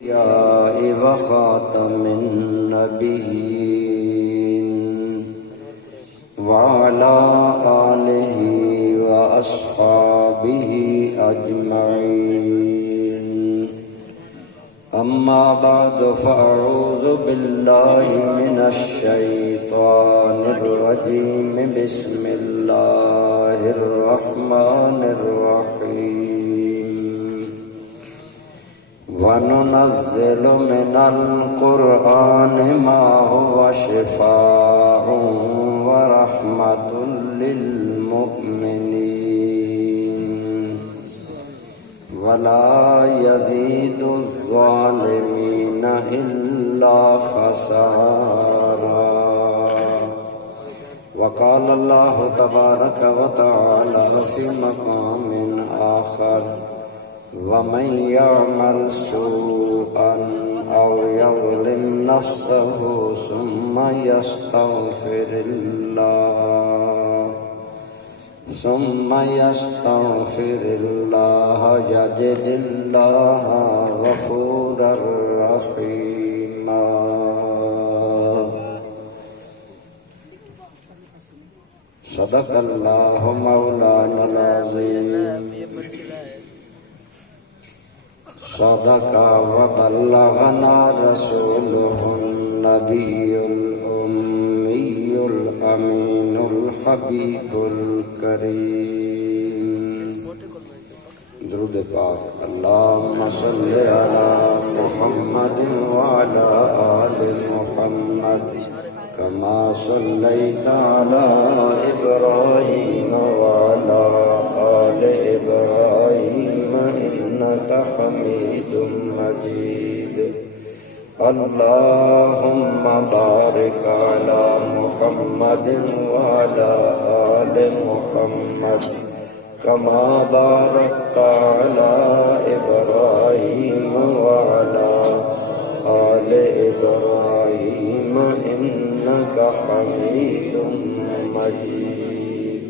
وخاتم النبيين وعلى آله وأصحابه أجمعين. أما بعد فأعوذ بالله من الشيطان الرجيم. بسم الله الرحمن الرحيم. وَنُنَزِّلُ مِنَ الْقُرْآنِ مَا هُوَ شِفَاءٌ وَرَحْمَةٌ لِّلْمُؤْمِنِينَ وَلَا يَزِيدُ الظَّالِمِينَ إِلَّا خَسَارًا. وقال الله تبارك وتعالى في مقام آخر: وَمَنْ يَعْمَلْ سُوءًا أَوْ يَظْلِمْ نَفْسَهُ ثُمَّ يَسْتَغْفِرِ اللَّهَ يَجِدِ اللَّهَ غَفُورًا رَحِيمًا. صدق اللہ مولانا العظیم. صدق وبلغنا رسوله النبي الأمي الأمين الحبيب الكريم. درود پاک. اللهم صل على محمد وعلى آل محمد كما صليت على إبراهيم وعلى آل إبراهيم إنك حميد مجيد. اللهم بارك على محمد وعلى آل محمد كما باركت على إبراهيم وعلى آل إبراهيم إنك حميد مجيد.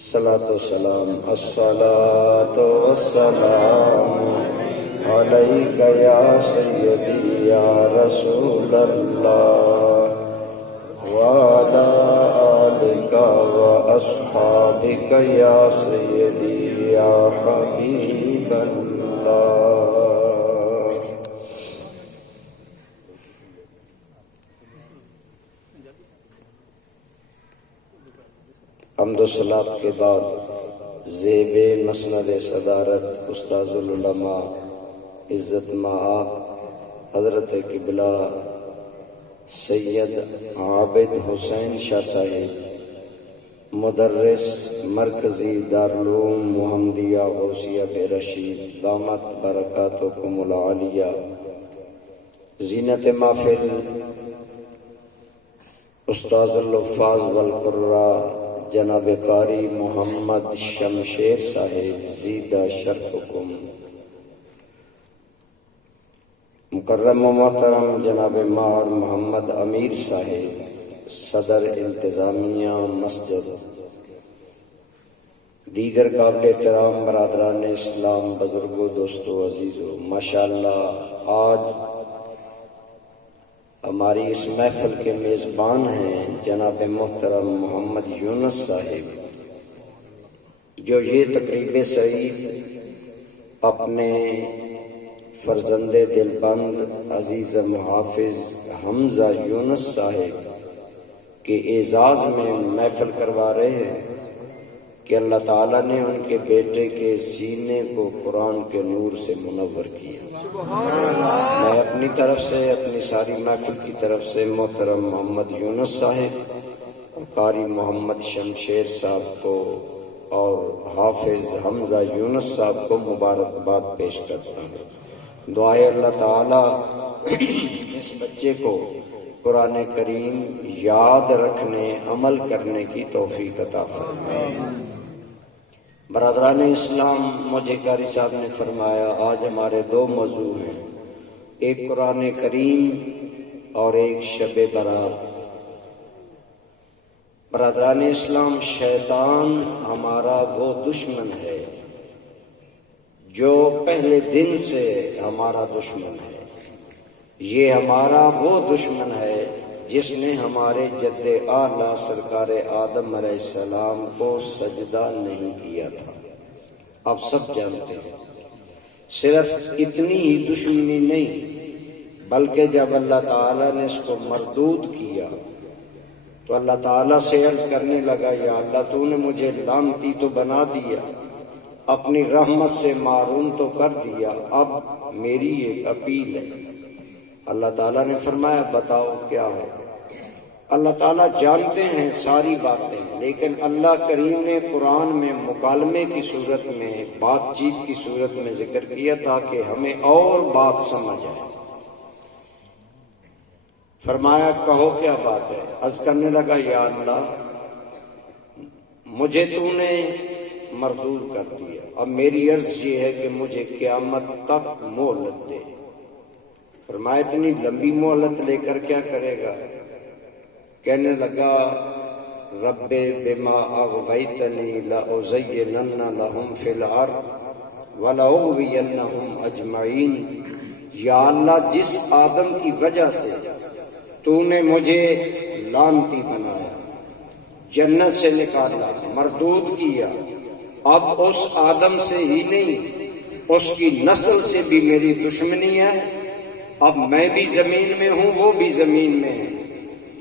الصلاة والسلام. الصلاة والسلام عليك يا سيدي يا رسول الله وعلى آلك وأصحابك يا سيدي يا حبيب الله. حمد و صلات کے بعد زیب مسند صدارت استاذ العلماء عزت مآب حضرت قبلہ سید عابد حسین شاہ صاحب مدرس مرکزی دارالعلوم محمدیہ غوثیہ رشید دامت برکاتکم العالیہ. زینت محفل استاذ الحفاظ والقراء جناب قاری محمد شمشیر صاحب زیدہ شرفکم. مکرم و محترم جناب مار محمد امیر صاحب صدر انتظامیہ مسجد. دیگر قابل احترام برادران اسلام، بزرگوں، دوستوں، عزیزوں، ماشاءاللہ آج ہماری اس محفل کے میزبان ہیں جناب محترم محمد یونس صاحب، جو یہ تقریب سعید اپنے فرزند دلبند عزیز محافظ حمزہ یونس صاحب کے اعزاز میں محفل کروا رہے ہیں کہ اللہ تعالیٰ نے ان کے بیٹے کے سینے کو قرآن کے نور سے منور کیا. میں اپنی طرف سے، اپنی ساری محفل کی طرف سے محترم محمد یونس صاحب، قاری محمد شمشیر صاحب کو اور حافظ حمزہ یونس صاحب کو مبارکباد پیش کرتا ہوں. دعائے اللہ تعالیٰ اس بچے کو قرآن کریم یاد رکھنے، عمل کرنے کی توفیق عطا فرمائے. برادران اسلام، مجھے قاری صاحب نے فرمایا آج ہمارے دو موضوع ہیں، ایک قرآن کریم اور ایک شب برات. برادران اسلام، شیطان ہمارا وہ دشمن ہے جو پہلے دن سے ہمارا دشمن ہے. یہ ہمارا وہ دشمن ہے جس نے ہمارے جد اعلیٰ سرکار آدم علیہ السلام کو سجدہ نہیں کیا تھا۔ آپ سب جانتے ہیں، صرف اتنی ہی دشمنی نہیں بلکہ جب اللہ تعالیٰ نے اس کو مردود کیا تو اللہ تعالیٰ سے عرض کرنے لگا، یا اللہ تو نے مجھے لعنتی تو بنا دیا، اپنی رحمت سے معروم تو کر دیا، اب میری ایک اپیل ہے۔ اللہ تعالیٰ نے فرمایا بتاؤ کیا ہے؟ اللہ تعالیٰ جانتے ہیں ساری باتیں، لیکن اللہ کریم نے قرآن میں مکالمے کی صورت میں، بات چیت کی صورت میں ذکر کیا تھا کہ ہمیں اور بات سمجھ آئے۔ فرمایا کہو کیا بات ہے؟ عرض کرنے لگا یا اللہ مجھے تو نے مردود کر دیا، اب میری عرض یہ ہے کہ مجھے قیامت تک مہلت دے۔ فرمایا اتنی لمبی مہلت لے کر کیا کرے گا؟ کہنے لگا رب بما اغویتنی لأزینن لہم فی الارض ولأغوینہم اجمعین۔ یا اللہ جس آدم کی وجہ سے تو نے مجھے لعنتی بنایا، جنت سے نکالا، مردود کیا، اب اس آدم سے ہی نہیں اس کی نسل سے بھی میری دشمنی ہے، اب میں بھی زمین میں ہوں وہ بھی زمین میں ہے،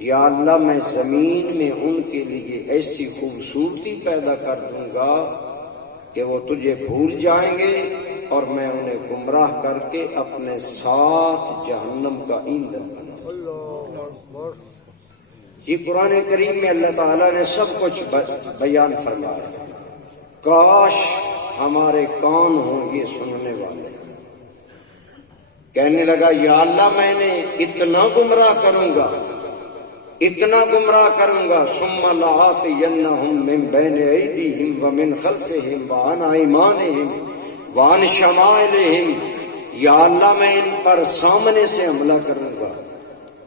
یا اللہ میں زمین میں ان کے لیے ایسی خوبصورتی پیدا کر دوں گا کہ وہ تجھے بھول جائیں گے اور میں انہیں گمراہ کر کے اپنے ساتھ جہنم کا ایندھن بنا۔ یہ قرآن کریم میں اللہ تعالیٰ نے سب کچھ بیان فرمایا۔ کاش ہمارے کان ہوں یہ سننے والے۔ کہنے لگا یا اللہ میں نے اتنا گمراہ کروں گا، اتنا گمراہ کروں گا، ثم لآتینہم من بین ایدیہم ومن خلفہم وعن ایمانہم وعن شمائلہم۔ یا اللہ میں ان پر سامنے سے حملہ کروں گا،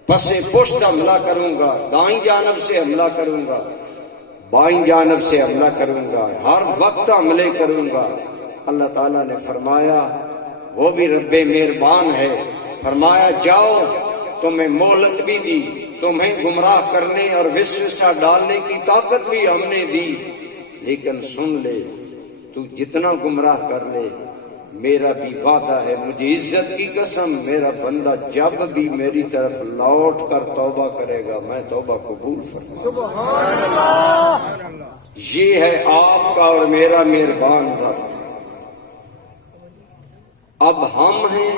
پس پشت حملہ کروں گا، دائیں جانب سے حملہ کروں گا، بائیں جانب سے حملہ کروں گا، ہر وقت حملے کروں گا۔ اللہ تعالیٰ نے فرمایا وہ بھی رب مہربان ہے، فرمایا جاؤ تمہیں مہلت بھی دی، تمہیں گمراہ کرنے اور وسوسہ ڈالنے کی طاقت بھی ہم نے دی، لیکن سن لے تو جتنا گمراہ کر لے میرا بھی وعدہ ہے، مجھے عزت کی قسم میرا بندہ جب بھی میری طرف لوٹ کر توبہ کرے گا میں توبہ قبول فرماؤں گا۔ سبحان اللہ۔ یہ ہے آپ کا اور میرا مہربان رب۔ اب ہم ہیں،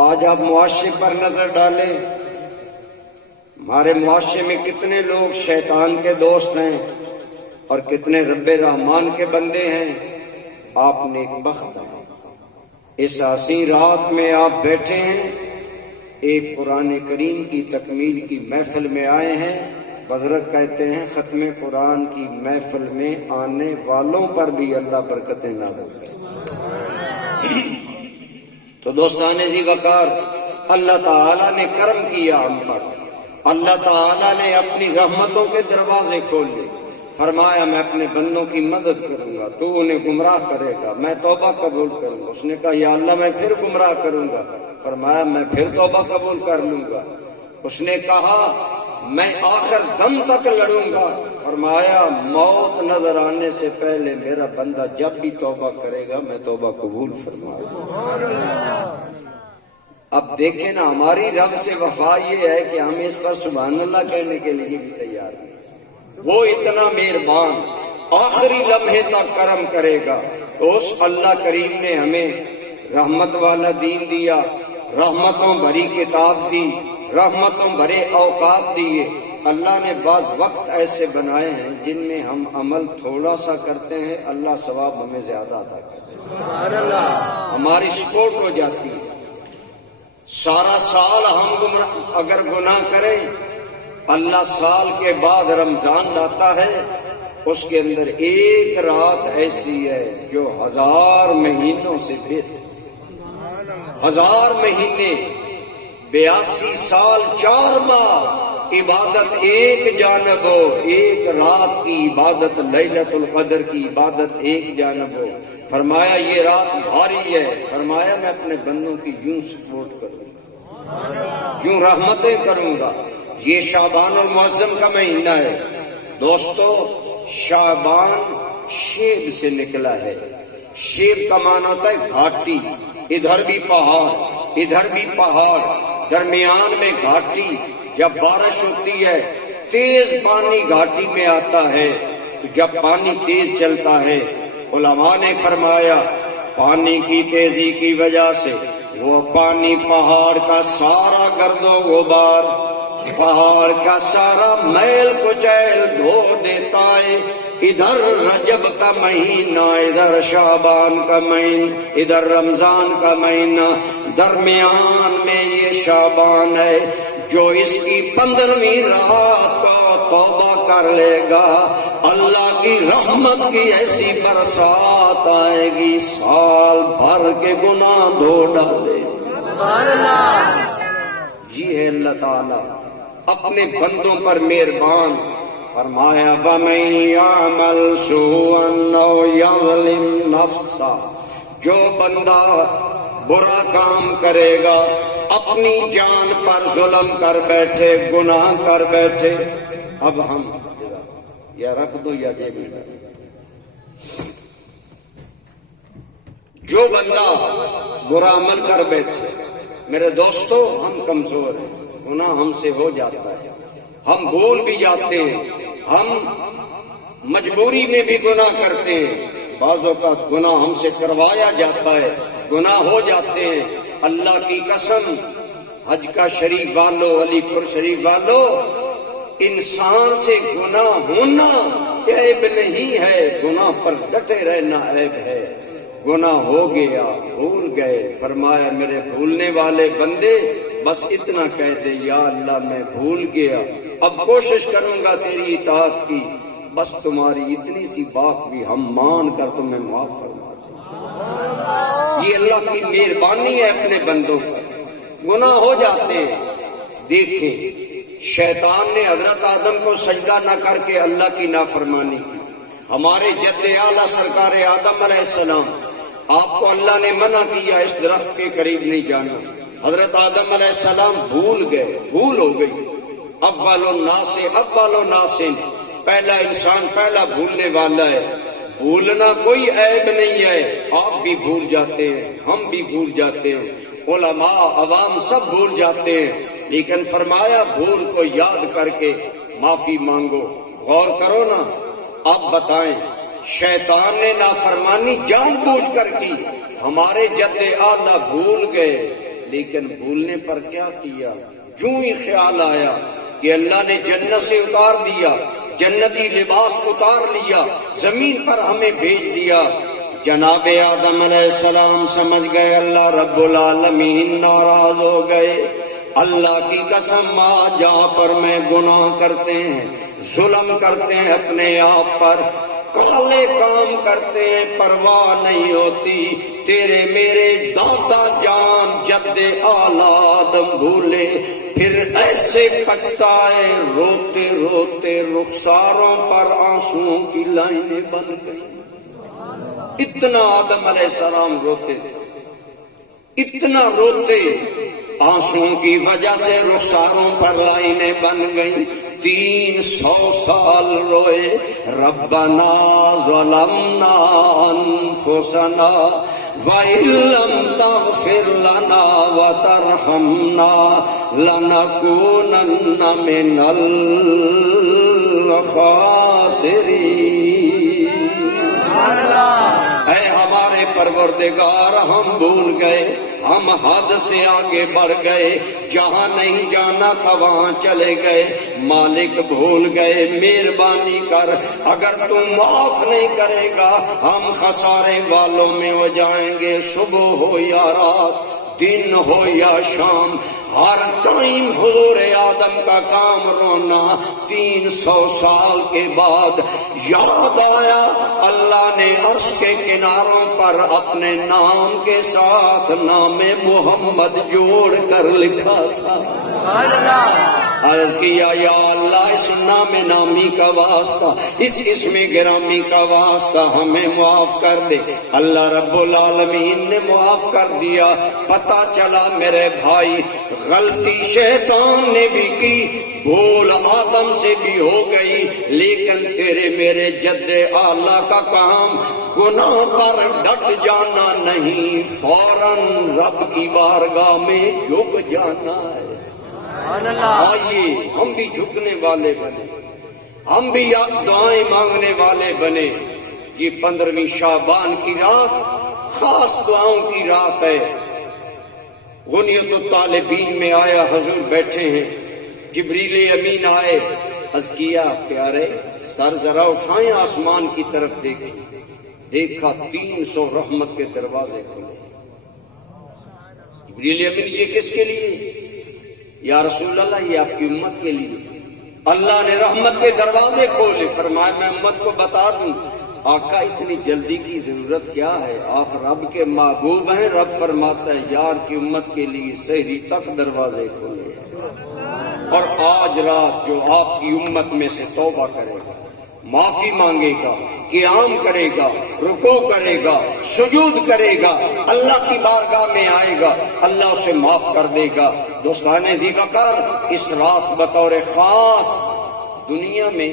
آج آپ معاشرے پر نظر ڈالیں، ہمارے معاشرے میں کتنے لوگ شیطان کے دوست ہیں اور کتنے رب رحمان کے بندے ہیں۔ آپ نیک بخت ہیں، اس حسین رات میں آپ بیٹھے ہیں، ایک قرآن کریم کی تکمیل کی محفل میں آئے ہیں۔ بزرگ کہتے ہیں ختم قرآن کی محفل میں آنے والوں پر بھی اللہ برکتیں نازل کرے۔ تو دوستان جی وقار، اللہ تعالیٰ نے کرم کیا ہم پر، اللہ تعالیٰ نے اپنی رحمتوں کے دروازے کھولے، فرمایا میں اپنے بندوں کی مدد کروں گا، تو انہیں گمراہ کرے گا، میں توبہ قبول کروں گا۔ اس نے کہا یا اللہ میں پھر گمراہ کروں گا، فرمایا میں پھر توبہ قبول کر لوں گا۔ اس نے کہا میں آخر دم تک لڑوں گا، فرمایا موت نظر آنے سے پہلے میرا بندہ جب بھی توبہ کرے گا میں توبہ قبول فرماؤں گا۔ اب دیکھیں نا، ہماری رب سے وفا یہ ہے کہ ہم اس پر سبحان اللہ کہنے کے لیے بھی تیار ہیں۔ وہ اتنا مہربان آخری لمحے تک کرم کرے گا، تو اس اللہ کریم نے ہمیں رحمت والا دین دیا، رحمتوں بھری کتاب دی، رحمتوں بھرے اوقات دیے۔ اللہ نے بعض وقت ایسے بنائے ہیں جن میں ہم عمل تھوڑا سا کرتے ہیں، اللہ ثواب ہمیں زیادہ عطا کرتے ہیں، سبحان اللہ، ہماری سپورٹ ہو جاتی ہے۔ سارا سال ہم اگر گناہ کریں، اللہ سال کے بعد رمضان لاتا ہے، اس کے اندر ایک رات ایسی ہے جو 1000 مہینوں سے بہتر، 1000 مہینے 82 سال 4 ماہ عبادت ایک جانب ہو، ایک رات کی عبادت لیلۃ القدر کی عبادت ایک جانب ہو۔ فرمایا یہ رات بھاری ہے، فرمایا میں اپنے بندوں کی یوں سپورٹ کروں گا۔ یوں رحمتیں کروں گا. یہ شعبان المعظم کا مہینہ ہے دوستو. شعبان شیب سے نکلا ہے. شیب کا معنی ہوتا ہے گھاٹی. ادھر بھی پہاڑ ادھر بھی پہاڑ, درمیان میں گھاٹی. جب بارش ہوتی ہے تیز پانی گھاٹی میں آتا ہے. جب پانی تیز چلتا ہے علماء نے فرمایا پانی کی تیزی کی وجہ سے وہ پانی پہاڑ کا سارا گرد و غبار, پہاڑ کا سارا میل کچیل دھو دیتا ہے. ادھر رجب کا مہینہ, ادھر شعبان کا مہینہ, ادھر رمضان کا مہینہ, درمیان میں یہ شعبان ہے. جو اس کی 15ویں رات کو توبہ کر لے گا اللہ کی رحمت کی ایسی برسات آئے گی سال بھر کے گناہ دھو ڈالے. سبحان اللہ. جی ہے اللہ تعالی اپنے بندوں پر مہربان. فرمایا وَمَن يَعْمَلْ سُوءًا أَوْ يَظْلِمْ نَفْسَهُ, جو بندہ برا کام کرے گا اپنی جان پر ظلم کر بیٹھے, گناہ کر بیٹھے. اب ہم یا رکھ دو یا جیب میں, جو بندہ برا عمل کر بیٹھے. میرے دوستو ہم کمزور ہیں, گناہ ہم سے ہو جاتا ہے, ہم بھول بھی جاتے ہیں, ہم مجبوری میں بھی گناہ کرتے ہیں, بعض اوقات گناہ ہم سے کروایا جاتا ہے, گناہ ہو جاتے ہیں. اللہ کی قسم حج کا شریف والو, علی پور شریف والو, انسان سے گناہ ہونا عیب نہیں ہے, گناہ پر ڈٹے رہنا عیب ہے. گناہ ہو گیا بھول گئے, فرمایا میرے بھولنے والے بندے بس اتنا کہہ دے یا اللہ میں بھول گیا, اب کوشش کروں گا تیری اطاعت کی, بس تمہاری اتنی سی بات بھی ہم مان کر تمہیں معاف فرما دیں. یہ اللہ کی مہربانی ہے اپنے بندوں پر. گناہ ہو جاتے ہیں. دیکھیں شیطان نے حضرت آدم کو سجدہ نہ کر کے اللہ کی نافرمانی کی. ہمارے جد اعلیٰ سرکار آدم علیہ السلام, آپ کو اللہ نے منع کیا اس درخت کے قریب نہیں جانا. حضرت آدم علیہ السلام بھول گئے, بھول ہو گئی. اول الناس, پہلا انسان پہلا بھولنے والا ہے. بھولنا کوئی عیب نہیں ہے, آپ بھی بھول جاتے ہیں, ہم بھی بھول جاتے ہیں, علماء عوام سب بھول جاتے ہیں. لیکن فرمایا بھول کو یاد کر کے معافی مانگو. غور کرو نا, اب بتائیں شیطان نے نافرمانی جان بوجھ کر کی, ہمارے جد اعلیٰ بھول گئے, لیکن بھولنے پر کیا کیا؟ یوں ہی خیال آیا کہ اللہ نے جنت سے اتار دیا, جنتی لباس اتار لیا, زمین پر ہمیں بھیج دیا. جناب آدم علیہ السلام سمجھ گئے اللہ رب العالمین ناراض ہو گئے. اللہ کی قسم جہاں پر میں گناہ کرتے ہیں, ظلم کرتے ہیں اپنے آپ پر, کالے کام کرتے ہیں, پرواہ نہیں ہوتی. تیرے میرے دادا جان جد اعلیٰ آدم بھولے, پھر ایسے پچھتائے, روتے روتے رخساروں پر آنسوؤں کی لائنیں بن گئی. اتنا آدم علیہ السلام روتے تھے, اتنا روتے, آنسوؤں کی وجہ سے رخساروں پر لائنیں بن گئی. 300 سال روئے. ربنا ظلمنا انفسنا وَإِن لَّمْ تَغْفِرْ لَنَا وَتَرْحَمْنَا لَنَكُونَنَّ مِنَ الْخَاسِرِينَ. اے ہمارے پروردگار ہم بھول گئے, ہم حد سے آگے بڑھ گئے, جہاں نہیں جانا تھا وہاں چلے گئے. مالک بھول گئے, مہربانی کر, اگر تو معاف نہیں کرے گا ہم خسارے والوں میں ہو جائیں گے. صبح ہو یا رات, دن ہو یا شام, ہر ٹائم حضور آدم کا کام رونا. 300 سال کے بعد یاد آیا اللہ نے عرش کے کناروں پر اپنے نام کے ساتھ نام محمد جوڑ کر لکھا تھا. عرض کیا یا اللہ اس نام نامی کا واسطہ, اس اسم گرامی کا واسطہ ہمیں معاف کر دے. اللہ رب العالمین نے معاف کر دیا. پتا چلا میرے بھائی غلطی شیطان نے بھی کی، بھول آدم سے بھی ہو گئی، لیکن تیرے میرے جد اعلیٰ کا کام گناہ پر ڈٹ جانا نہیں، فوراً رب کی بارگاہ میں جھک جانا ہے۔ آئیے ہم بھی جھکنے والے بنے، ہم بھی دعائیں مانگنے والے بنے۔ یہ 15ویں شعبان کی رات خاص دعاؤں کی رات ہے۔ غنیت الطالبین میں آیا، حضور بیٹھے ہیں، جبریل امین آئے، عرض کیا پیارے سر ذرا اٹھائیں آسمان کی طرف دیکھیں، دیکھا 300 رحمت کے دروازے کھلے۔ جبریل امین یہ کس کے لیے؟ یا رسول اللہ یہ آپ کی امت کے لیے۔ اللہ نے رحمت کے دروازے کھولے، فرمایا میں امت کو بتا دوں آقا اتنی جلدی کی ضرورت کیا ہے، آپ رب کے محبوب ہیں، رب فرماتا ہے یار کی امت کے لیے سحری تک دروازے کھولے۔ اور آج رات جو آپ کی امت میں سے توبہ کرے گا، معافی مانگے گا، قیام کرے گا، رکوع کرے گا، سجود کرے گا، اللہ کی بارگاہ میں آئے گا، اللہ اسے معاف کر دے گا۔ دوستان ذی وقار، اس رات بطور خاص دنیا میں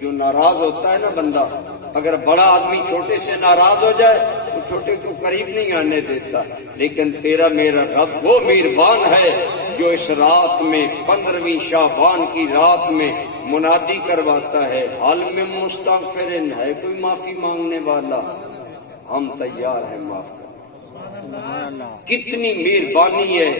جو ناراض ہوتا ہے نا بندہ، اگر بڑا آدمی چھوٹے سے ناراض ہو جائے تو چھوٹے کو قریب نہیں آنے دیتا، لیکن تیرا میرا رب وہ مہربان ہے جو اس رات میں 15ویں شعبان کی رات میں منادی کرواتا ہے، حال میں مستغفرن ہے کوئی معافی مانگنے والا، ہم تیار ہیں معاف کرنے۔ کتنی مہربانی ہے،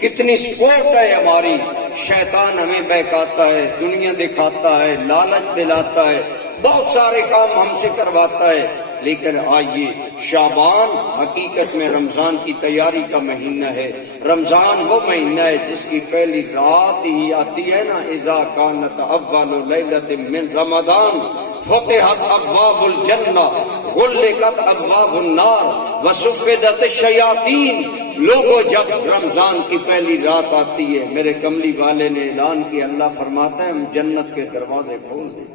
کتنی سپورٹ ہے ہماری۔ شیطان ہمیں بہکاتا ہے، دنیا دکھاتا ہے، لالچ دلاتا ہے، بہت سارے کام ہم سے کرواتا ہے، لیکن آئیے شعبان حقیقت میں رمضان کی تیاری کا مہینہ ہے۔ رمضان وہ مہینہ ہے جس کی پہلی رات ہی آتی ہے نا، اذا کانت اول لیلۃ من رمضان فتحت ابواب الجنہ غلقت ابواب النار وصفدت الشیاطین۔ لوگوں جب رمضان کی پہلی رات آتی ہے، میرے کملی والے نے اعلان کیا، اللہ فرماتا ہے ہم جنت کے دروازے کھول دیں،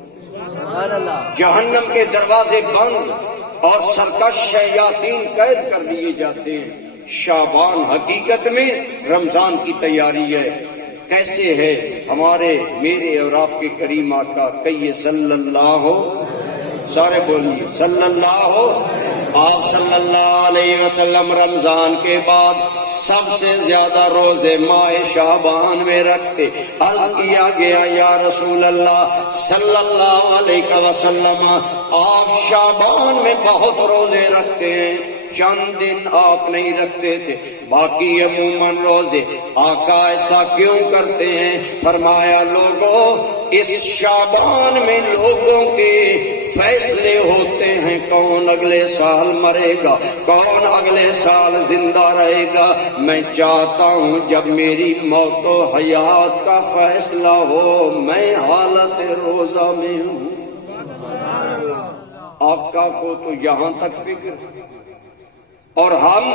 جہنم کے دروازے بند اور سرکش شیاطین قید کر دیے جاتے ہیں۔ شعبان حقیقت میں رمضان کی تیاری ہے۔ کیسے ہے ہمارے میرے اور آپ کے کریم آقا، کہیے صلی اللہ، سارے بولیے صلی اللہ۔ آپ صلی اللہ علیہ وسلم رمضان کے بعد سب سے زیادہ روزے ماہ شعبان میں رکھتے۔ عرض کیا گیا یا رسول اللہ صلی اللہ علیہ وسلم آپ شعبان میں بہت روزے رکھتے ہیں، چند دن آپ نہیں رکھتے تھے، باقی عموماً روزے۔ آقا ایسا کیوں کرتے ہیں؟ فرمایا لوگوں اس شعبان میں لوگوں کے فیصلے ہوتے ہیں، کون اگلے سال مرے گا، کون اگلے سال زندہ رہے گا۔ میں چاہتا ہوں جب میری موت و حیات کا فیصلہ ہو میں حالت روزہ میں ہوں۔ آقا کو تو یہاں تک فکر، اور ہم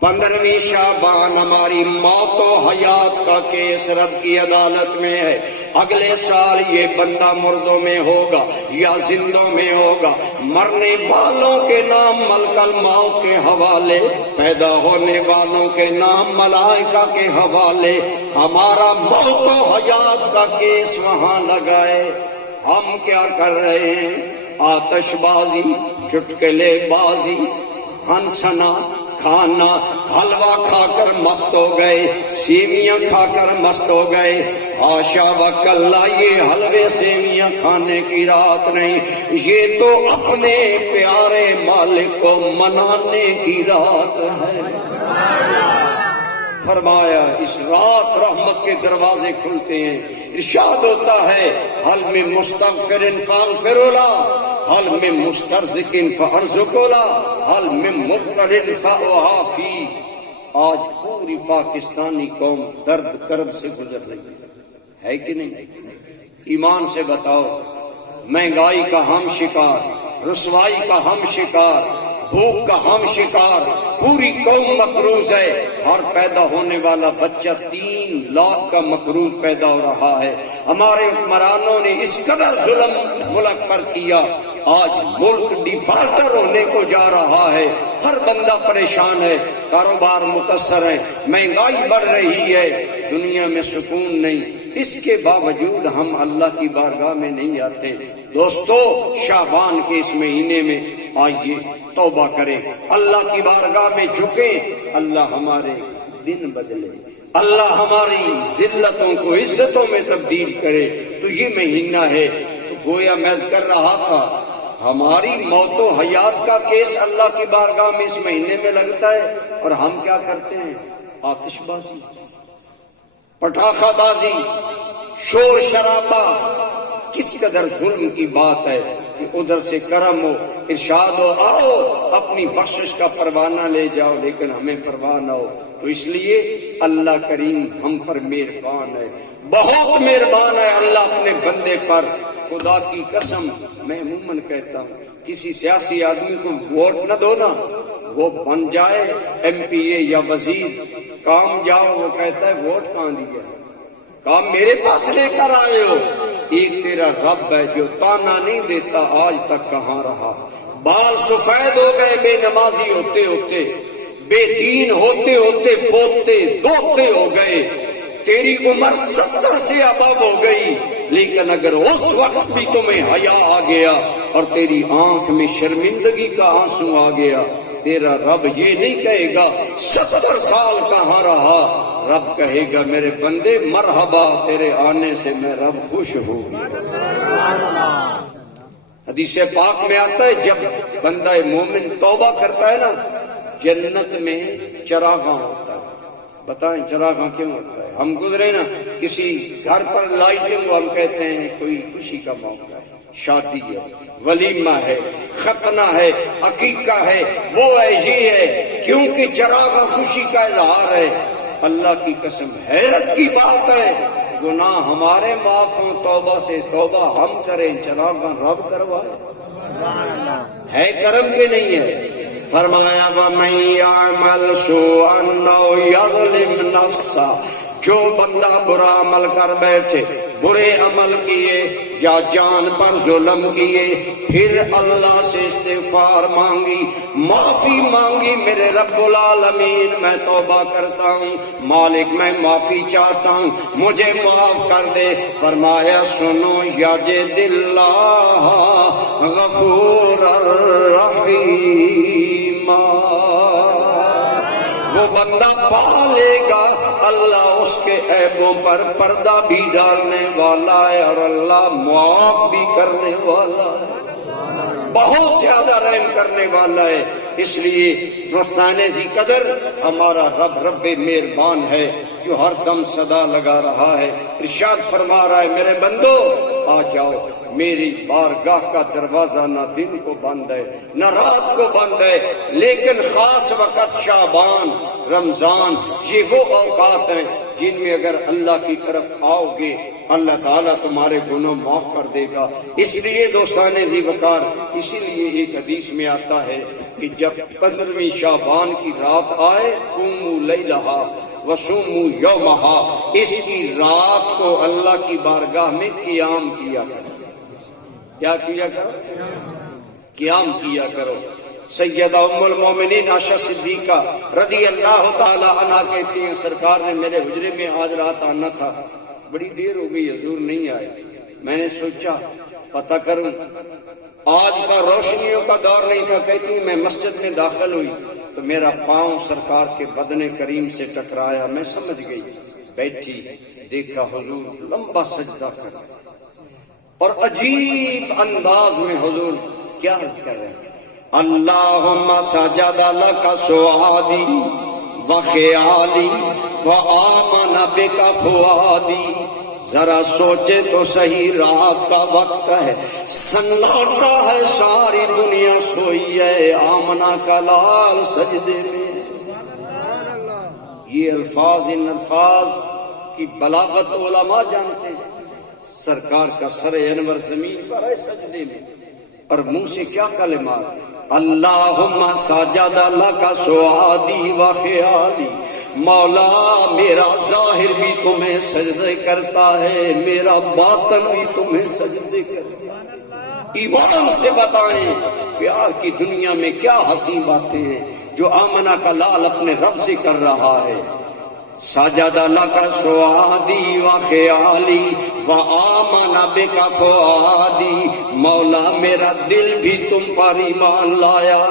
15ویں شعبان ہماری موت و حیات کا کیس رب کی عدالت میں ہے۔ اگلے سال یہ بندہ مردوں میں ہوگا یا زندوں میں ہوگا، مرنے والوں کے نام ملک الموت کے حوالے، پیدا ہونے والوں کے نام ملائکہ کے حوالے۔ ہمارا موت و حیات کا کیس وہاں لگائے، ہم کیا کر رہے ہیں؟ آتش بازی، چٹکلے بازی، ہنسنا، کھانا، حلوہ کھا کر مست ہو گئے، سیویاں کھا کر مست ہو گئے۔ حاشا وکلا، یہ حلوے سیویاں کھانے کی رات نہیں، یہ تو اپنے پیارے مالک کو منانے کی رات ہے۔ فرمایا اس رات رحمت کے دروازے کھلتے ہیں۔ ارشاد ہوتا ہے حل میں مستغفر فاغفر له، حل میں مسترزق فارزق له، حل میں مضطر فاعافی۔ آج پوری پاکستانی قوم درد کرب سے گزر رہی ہے کہ نہیں؟ ایمان سے بتاؤ، مہنگائی کا ہم شکار، رسوائی کا ہم شکار، بھوک کا ہم شکار، پوری قوم مقروض ہے۔ ہر پیدا ہونے والا بچہ 3 لاکھ کا مقروض پیدا ہو رہا ہے۔ ہمارے حکمرانوں نے اس قدر ظلم ملک پر کیا، آج ملک ڈیفالٹر ہونے کو جا رہا ہے، ہر بندہ پریشان ہے، کاروبار متاثر ہے، مہنگائی بڑھ رہی ہے، دنیا میں سکون نہیں، اس کے باوجود ہم اللہ کی بارگاہ میں نہیں آتے۔ دوستو، شعبان کے اس مہینے میں آئیے توبہ کریں، اللہ کی بارگاہ میں جھکیں، اللہ ہمارے دن بدلے، اللہ ہماری ذلتوں کو عزتوں میں تبدیل کرے۔ تو یہ مہینہ ہے، تو گویا میں کر رہا تھا، ہماری موت و حیات کا کیس اللہ کی بارگاہ میں اس مہینے میں لگتا ہے، اور ہم کیا کرتے ہیں؟ آتش بازی، پٹاخہ بازی، شور شرابہ۔ کس قدر ظلم کی بات ہے کہ ادھر سے کرم ہو، ارشاد ہو، آؤ اپنی بخشش کا پروانہ لے جاؤ، لیکن ہمیں پرواہ نہ ہو۔ تو اس لیے اللہ کریم ہم پر مہربان ہے، بہت مہربان ہے اللہ اپنے بندے پر۔ خدا کی قسم، میں عموماً کہتا ہوں، کسی سیاسی آدمی کو ووٹ نہ دو نا، وہ بن جائے ایم پی اے یا وزیر، کام جاؤ وہ کہتا ہے ووٹ کہاں دیا، کام میرے پاس لے کر آئے ہو۔ ایک تیرا رب ہے جو تانا نہیں دیتا، آج تک کہاں رہا؟ بال سفید ہو گئے بے نمازی ہوتے ہوتے، بے دین ہوتے ہوتے، پوتے دوتے ہو گئے، تیری عمر 70 سے ابو ہو گئی، لیکن اگر اس وقت بھی تمہیں حیا آ گیا اور تیری آنکھ میں شرمندگی کا آنسو آ گیا، تیرا رب یہ نہیں کہے گا 70 سال کہاں رہا، رب کہے گا میرے بندے مرحبا، تیرے آنے سے میں رب خوش ہوں۔ حدیث پاک میں آتا ہے جب بندہ مومن توبہ کرتا ہے نا، جنت میں چراغاں ہوتا ہے۔ بتائیں چراغاں کیوں ہوتا ہے؟ ہم گزرے نا کسی گھر پر لائٹنگ، ہم کہتے ہیں کوئی خوشی کا موقع ہے، شادی ہے، ولیمہ ہے، ختنہ ہے، عقیقہ ہے، وہ ہے، یہ ہے، کیونکہ چراغاں خوشی کا اظہار ہے۔ اللہ کی قسم حیرت کی بات ہے، گناہ ہمارے معاف ہوں، توبہ سے توبہ ہم کریں، چراغاں رب کروائے، ہے کرم کے نہیں ہے؟ فرمایا وَمَن يَعْمَلْ سُوءًا أَوْ يَظْلِمْ نَفْسَهُ، جو بندہ برا عمل کر بیٹھے، برے عمل کیے یا جان پر ظلم کیے، پھر اللہ سے استغفار مانگی، معافی مانگی، میرے رب العالمین میں توبہ کرتا ہوں، مالک میں معافی چاہتا ہوں، مجھے معاف کر دے، فرمایا سنو یجد اللہ غفور الرحیم، وہ بندہ پا لے گا اللہ اس کے عیبوں پر پردہ بھی ڈالنے والا ہے، اور اللہ معاف بھی کرنے والا ہے، بہت زیادہ رحم کرنے والا ہے۔ اس لیے رسول ذی قدر ہمارا رب رب مہربان ہے، جو ہر دم صدا لگا رہا ہے، ارشاد فرما رہا ہے میرے بندو آ جاؤ، میری بارگاہ کا دروازہ نہ دن کو بند ہے نہ رات کو بند ہے، لیکن خاص وقت شعبان، رمضان، یہ وہ اوقات ہیں جن میں اگر اللہ کی طرف آؤ گے اللہ تعالیٰ تمہارے گناہ معاف کر دے گا۔ اس لیے دوستان ذی وقار، اسی لیے ایک حدیث میں آتا ہے کہ جب 15ویں شعبان کی رات آئے، قوموا لیلہا وصوموا یومہا، اس کی رات کو اللہ کی بارگاہ میں قیام کیا کرو۔ کیا کیا کرو؟ قیام کیا کرو۔ سیدہ ام المومنین عائشہ صدیقہ رضی اللہ تعالی عنہ کہتی ہیں سرکار نے میرے حجرے میں آج رات آنا تھا، بڑی دیر ہو گئی حضور نہیں آئے، میں نے سوچا پتہ کروں، آج کا روشنیوں کا دور نہیں تھا، کہتی ہیں میں مسجد میں داخل ہوئی تو میرا پاؤں سرکار کے بدن کریم سے ٹکرایا، میں سمجھ گئی، بیٹھی، دیکھا حضور لمبا سجدہ کر اور عجیب انداز میں حضور کیا عرض کر رہے ہیں، اللہم سجد لک سعادی وخیالی وآمن بک فؤادی، ذرا سوچے تو صحیح، رات کا وقت ہے، سناٹا ہے، ساری دنیا سوئی ہے، آمنہ کا لال سجدے میں۔ یہ الفاظ، ان الفاظ کی بلاغت علماء جانتے ہیں، سرکار کا سر انور زمین پر ہے سجدے میں، اور منہ سے کیا کلمات، اللہم سجد لک سعادی و خیالی، مولا میرا ظاہر بھی تمہیں سجدے کرتا ہے، میرا باطن بھی تمہیں سجدے کرتا ہے۔ ایمان سے بتائیں پیار کی دنیا میں کیا حسین باتیں ہیں جو آمنہ کا لال اپنے رب سے کر رہا ہے. سجد لک سعادی و خیالی و آمن بک فؤادی، مولا میرا دل بھی تم پر ایمان لایا.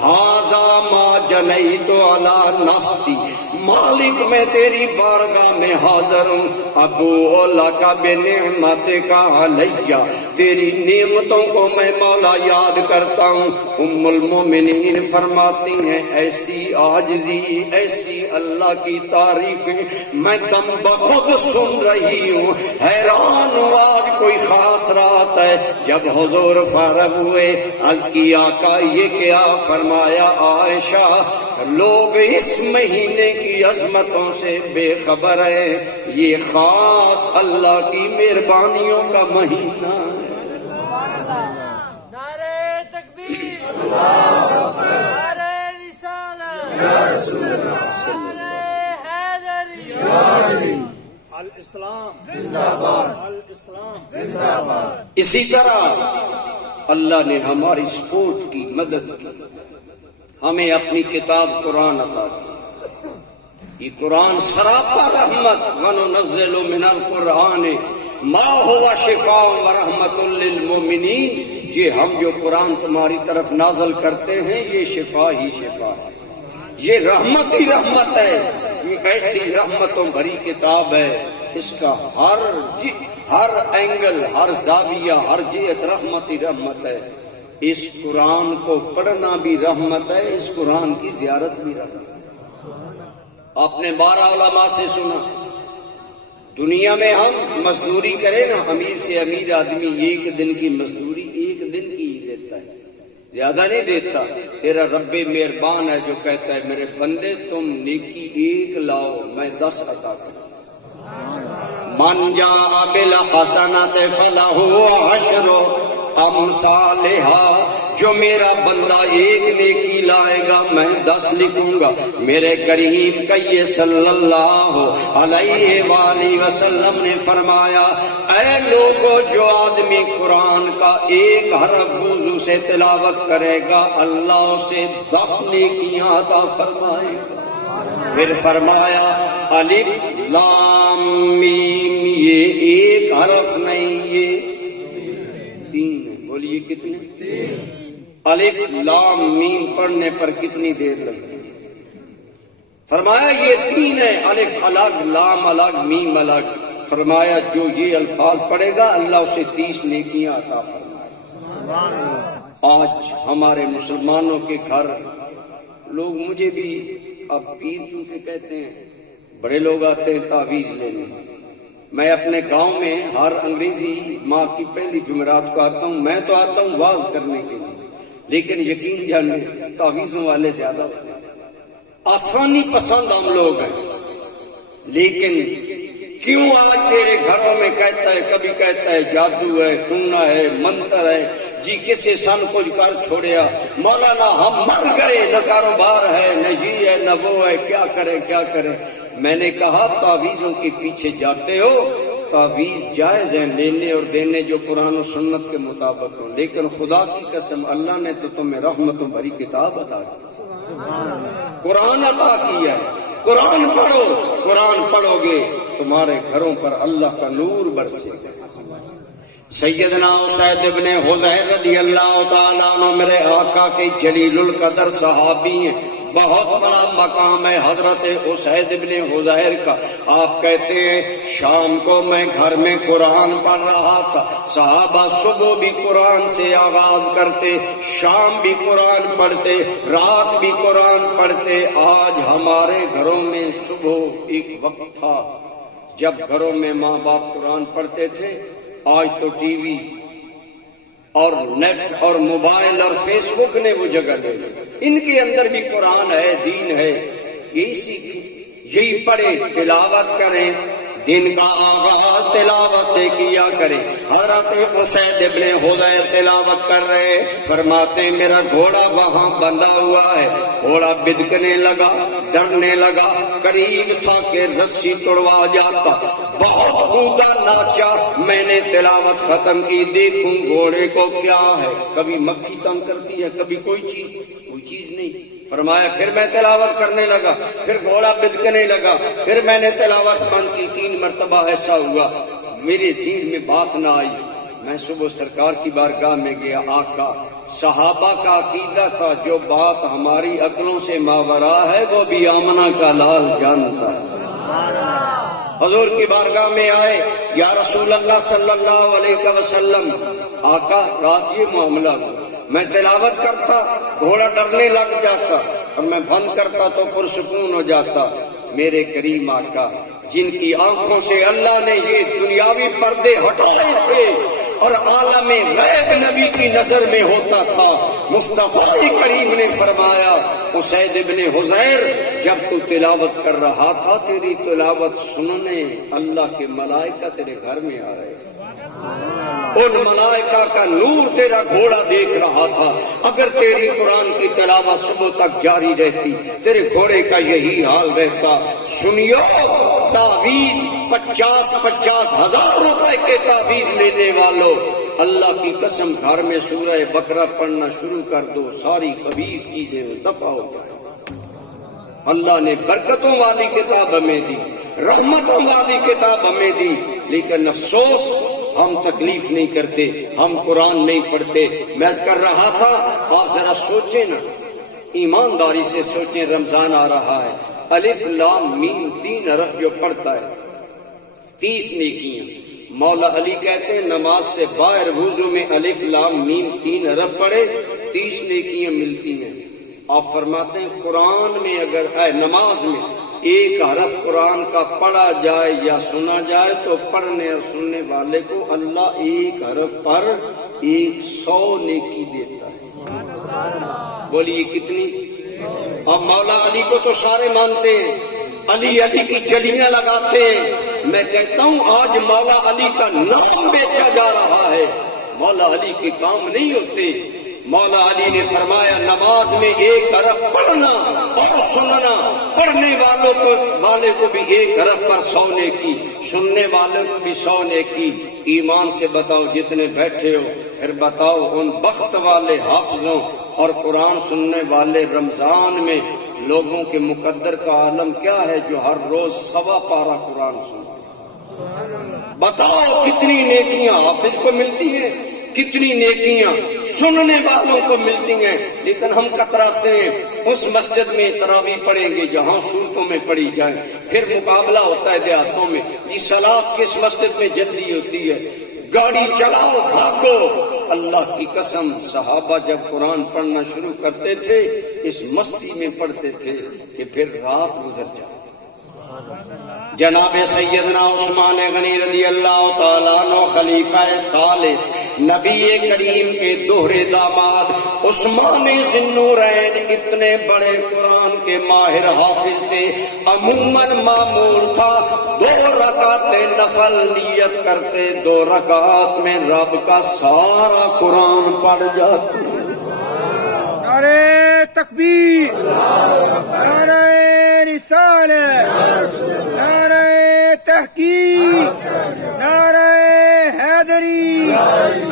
ھذا ما جنیت علی نفسی، مالک میں تیری بارگاہ میں حاضر ہوں. ابو لک بنعمتک علیہ، تیری نعمتوں کو میں مولا یاد کرتا ہوں. ام المومنین فرماتی ہیں ایسی عاجزی، ایسی اللہ کی تعریفیں میں دم بخود سن رہی ہوں. حیران ہوں آج کوئی خاص رات ہے. جب حضور فارغ ہوئے عرض کی آقا یہ کیا؟ فرمایا عائشہ لوگ اس مہینے کی عظمتوں سے بے خبر ہے، یہ خاص اللہ کی مہربانیوں کا مہینہ ہے. نعرہ تکبیر، نعرہ رسالت، نعرہ حیدری، الاسلام زندہ باد، الاسلام زندہ باد. اسی طرح اللہ نے ہماری سپورٹ کی، مدد کی، ہمیں اپنی کتاب قرآن عطا کی. یہ قرآن سراپا رحمت، وَنُنَزِّلُ مِنَ الْقُرْآنِ مَا هُوَ شِفَاءٌ وَرَحْمَةٌ لِّلْمُؤْمِنِينَ. یہ ہم جو قرآن تمہاری طرف نازل کرتے ہیں یہ شفا ہی شفا ہے، یہ رحمت ہی رحمت ہے. یہ ایسی رحمتوں بھری کتاب ہے، اس کا ہر اینگل، ہر زاویہ، ہر جہت رحمت ہی رحمت ہے. اس قرآن کو پڑھنا بھی رحمت ہے، اس قرآن کی زیارت بھی رحمت ہے. آپ نے 12 علماء سے سنا دنیا میں ہم مزدوری کریں نا، امیر سے امیر آدمی ایک دن کی مزدوری ایک دن کی ہی دیتا ہے، زیادہ نہیں دیتا. تیرا رب مہربان ہے جو کہتا ہے میرے بندے تم نیکی ایک لاؤ میں 10 عطا کروں. من جاء بالحسنۃ فلہ عشر امثالھا، جو میرا بندہ ایک نیکی لائے گا میں 10 لکھوں گا. میرے کریم کہیے صلی اللہ علیہ وآلہ وسلم نے فرمایا اے لوگوں جو آدمی قرآن کا ایک حرف وضو سے تلاوت کرے گا اللہ اسے 10 نیکیاں عطا فرمائے گا. پھر فرمایا الف لام میم، یہ ایک حرف نہیں یہ 3 ہے. بولیے کتنے؟ الف لام میم پڑھنے پر کتنی دیر لگتی ہے؟ فرمایا یہ 3 ہے، الف الگ، لام الگ، میم الگ. فرمایا جو یہ الفاظ پڑھے گا اللہ اسے 30 نیکیاں عطا فرمائے. آج ہمارے مسلمانوں کے گھر لوگ، مجھے بھی اب پیر چونکہ کہتے ہیں، بڑے لوگ آتے ہیں تعویذ لینے. میں اپنے گاؤں میں ہر انگریزی ماہ کی پہلی جمعرات کو آتا ہوں. میں تو آتا ہوں واز کرنے کے لیے، لیکن یقین جانے تعویذوں والے زیادہ ہوتے ہیں. آسانی پسند ہم لوگ ہیں، لیکن کیوں آج تیرے گھروں میں کہتا ہے، کبھی کہتا ہے جادو ہے، ٹونا ہے، منتر ہے، جی کسی سن کچھ کر چھوڑیا، مولانا ہم مر گئے، نہ کاروبار ہے، نہ یہ ہے، نہ وہ ہے، کیا کرے کیا کرے. میں نے کہا تعویذوں کے پیچھے جاتے ہو، تعویذ جائز ہیں لینے اور دینے جو قرآن و سنت کے مطابق ہوں، لیکن خدا کی قسم اللہ نے تو تمہیں رحمتوں بھری کتاب عطا کی، قرآن عطا کیا ہے. قرآن پڑھو، قرآن پڑھو گے تمہارے گھروں پر اللہ کا نور برسے گا. سیدنا اسید ابن حضیر رضی اللہ تعالیٰ عنہ میرے آقا کے جلیل القدر صحابی ہیں. بہت بڑا مقام ہے حضرت اسید ابن حضیر کا. آپ کہتے ہیں شام کو میں گھر میں قرآن پڑھ رہا تھا، صحابہ صبح بھی قرآن سے آغاز کرتے، شام بھی قرآن پڑھتے، رات بھی قرآن پڑھتے. آج ہمارے گھروں میں صبح ایک وقت تھا جب گھروں میں ماں باپ قرآن پڑھتے تھے. آج تو ٹی وی اور نیٹ اور موبائل اور فیس بک نے وہ جگہ لے لی. ان کے اندر بھی قرآن ہے، دین ہے. یہی سیکھیں، یہی پڑھیں، تلاوت کریں. دن کا آغاز تلاوت سے کیا کرے. حضرت اسید ابن حضیر تلاوت کر رہے، فرماتے ہیں میرا گھوڑا وہاں بندھا ہوا ہے. گھوڑا بدکنے لگا، ڈرنے لگا، قریب تھا کہ رسی توڑوا جاتا. بہت کودا، ناچا. میں نے تلاوت ختم کی، دیکھوں گھوڑے کو کیا ہے. کبھی مکھی تنگ کرتی ہے، کبھی کوئی چیز نہیں. فرمایا پھر میں تلاوت کرنے لگا، پھر گھوڑا بدکنے لگا، پھر میں نے تلاوت بند کی. 3 مرتبہ ایسا ہوا، میرے ذہن میں بات نہ آئی. میں صبح سرکار کی بارگاہ میں گیا. آقا، صحابہ کا عقیدہ تھا جو بات ہماری عقلوں سے ماورا ہے وہ بھی آمنہ کا لال جانتا ہے. حضور کی بارگاہ میں آئے، یا رسول اللہ صلی اللہ علیہ وسلم، آقا رات یہ معاملہ ہوا. میں تلاوت کرتا، گھوڑا ڈرنے لگ جاتا، اور میں بند کرتا تو پرسکون ہو جاتا. میرے کریم آقا جن کی آنکھوں سے اللہ نے یہ دنیاوی پردے ہٹائے تھے اور عالم غیب نبی کی نظر میں ہوتا تھا، مصطفیٰ کریم نے فرمایا اسید ابن حضیر جب تو تلاوت کر رہا تھا تیری تلاوت سننے اللہ کے ملائکہ تیرے گھر میں آ رہے تھے. ان ملائکہ کا نور تیرا گھوڑا دیکھ رہا تھا. اگر تیری قرآن کی تلاوت صبح تک جاری رہتی تیرے گھوڑے کا یہی حال رہتا. سنیو، تعویذ 50,000 روپے کے تعویذ لینے والوں، اللہ کی قسم گھر میں سورہ بقرہ پڑھنا شروع کر دو، ساری خبیث چیزیں دفع ہو جائیں. اللہ نے برکتوں والی کتاب ہمیں دی، رحمتوں والی کتاب ہمیں دی، لیکن افسوس ہم تکلیف نہیں کرتے، ہم قرآن نہیں پڑھتے. میں کر رہا تھا، آپ ذرا سوچیں نا، ایمانداری سے سوچیں. رمضان آ رہا ہے، الف لام میم 3 حرف جو پڑھتا ہے 30 نیکیاں. مولا علی کہتے ہیں نماز سے باہر وضو میں الف لام میم 3 حرف پڑھے 30 نیکیاں ملتی ہیں. آپ فرماتے ہیں قرآن میں اگر نماز میں ایک حرف قرآن کا پڑھا جائے یا سنا جائے تو پڑھنے اور سننے والے کو اللہ ایک حرف پر 100 نیکی دیتا ہے. بولیے کتنی؟ اب مولا علی کو تو سارے مانتے ہیں، علی علی کی جلیاں لگاتے ہیں. میں کہتا ہوں آج مولا علی کا نام بیچا جا رہا ہے، مولا علی کے کام نہیں ہوتے. مولا علی نے فرمایا نماز میں ایک حرف پڑھنا اور سننا، پڑھنے والے کو بھی ایک حرف پر 100 نیکی، سننے والوں کو بھی 100 نیکی. ایمان سے بتاؤ جتنے بیٹھے ہو، پھر بتاؤ ان بخت والے حافظوں اور قرآن سننے والے رمضان میں لوگوں کے مقدر کا عالم کیا ہے جو ہر روز 1.25 پارہ قرآن سنتے. بتاؤ کتنی نیکیاں حافظ کو ملتی ہیں، کتنی نیکیاں سننے والوں کو ملتی ہیں. لیکن ہم کتراتے ہیں. اس مسجد میں تراویح پڑھیں گے جہاں صورتوں میں پڑھی جائیں، پھر مقابلہ ہوتا ہے دیہاتوں میں، یہ صلاۃ کس مسجد میں جلدی ہوتی ہے، گاڑی چلاؤ بھاگو. اللہ کی قسم صحابہ جب قرآن پڑھنا شروع کرتے تھے اس مستی میں پڑھتے تھے کہ پھر رات گزر جائے. جناب سیدنا عثمان غنی رضی اللہ تعالیٰ عنہ خلیفہ ثالث، نبی کریم کے دوہرے داماد عثمان ذی النورین اتنے بڑے قرآن کے ماہر حافظ تھے. عموماً معمول تھا 2 رکعتیں نفل نیت کرتے، 2 رکعت میں رب کا سارا قرآن پڑھ جاتے. نعرہ تکبیر، نعرہ رسالت، نعرہ تحقیق، نعرہ حیدری،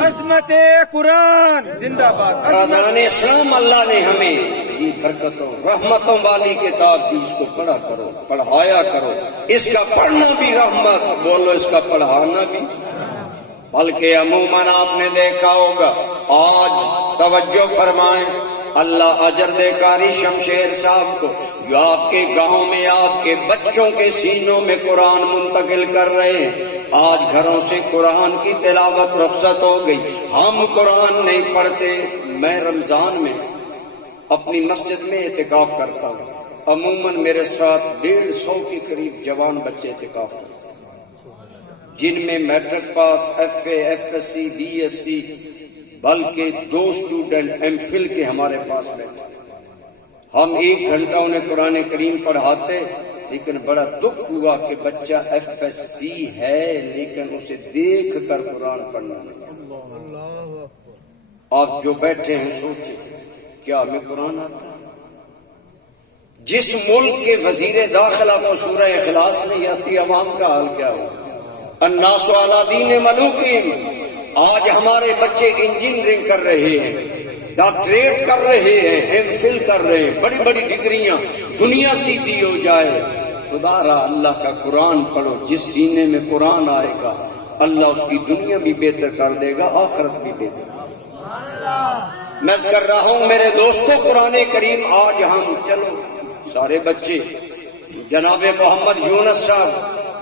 عظمت قرآن زندہ باد. رضوان اسلام اللہ نے ہمیں یہ برکتوں رحمتوں والی کتاب دی، اس کو پڑھا کرو، پڑھایا کرو. اس کا پڑھنا بھی رحمت، بولو اس کا پڑھانا بھی. بلکہ عموماً آپ نے دیکھا ہوگا، آج توجہ فرمائیں، اللہ اجر دے قاری شمشیر صاحب کو جو آپ کے گاؤں میں آپ کے بچوں کے سینوں میں قرآن منتقل کر رہے ہیں. آج گھروں سے قرآن کی تلاوت رخصت ہو گئی، ہم قرآن نہیں پڑھتے. میں رمضان میں اپنی مسجد میں اعتکاف کرتا ہوں، عموماً میرے ساتھ 150 کے قریب جوان بچے اعتکاف کرتے ہیں، جن میں matric pass, F A, F S C, B S C, بلکہ 2 اسٹوڈنٹ ایم فل کے ہمارے پاس بیٹھے. ہم 1 گھنٹہ انہیں قرآن کریم پڑھاتے، لیکن بڑا دکھ ہوا کہ بچہ FSC ہے لیکن اسے دیکھ کر قرآن پڑھنا نہیں۔ آپ جو بیٹھے ہیں سوچیں کیا ہمیں قرآن آتا ہے؟ جس ملک کے وزیر داخلہ کو سورہ اخلاص نہیں آتی، عوام کا حال کیا ہو؟ الناس علی دین ملوکہم۔ آج ہمارے بچے انجینئرنگ کر رہے ہیں، ڈاکٹریٹ کر رہے ہیں، MPhil کر رہے ہیں، بڑی بڑی ڈگریاں، دنیا سیدھی ہو جائے۔ خدا را اللہ کا قرآن پڑھو، جس سینے میں قرآن آئے گا اللہ اس کی دنیا بھی بہتر کر دے گا، آخرت بھی بہتر۔ میں کر رہا ہوں میرے دوستوں، قرآن کریم آج ہم چلو سارے بچے جناب محمد یونس صاحب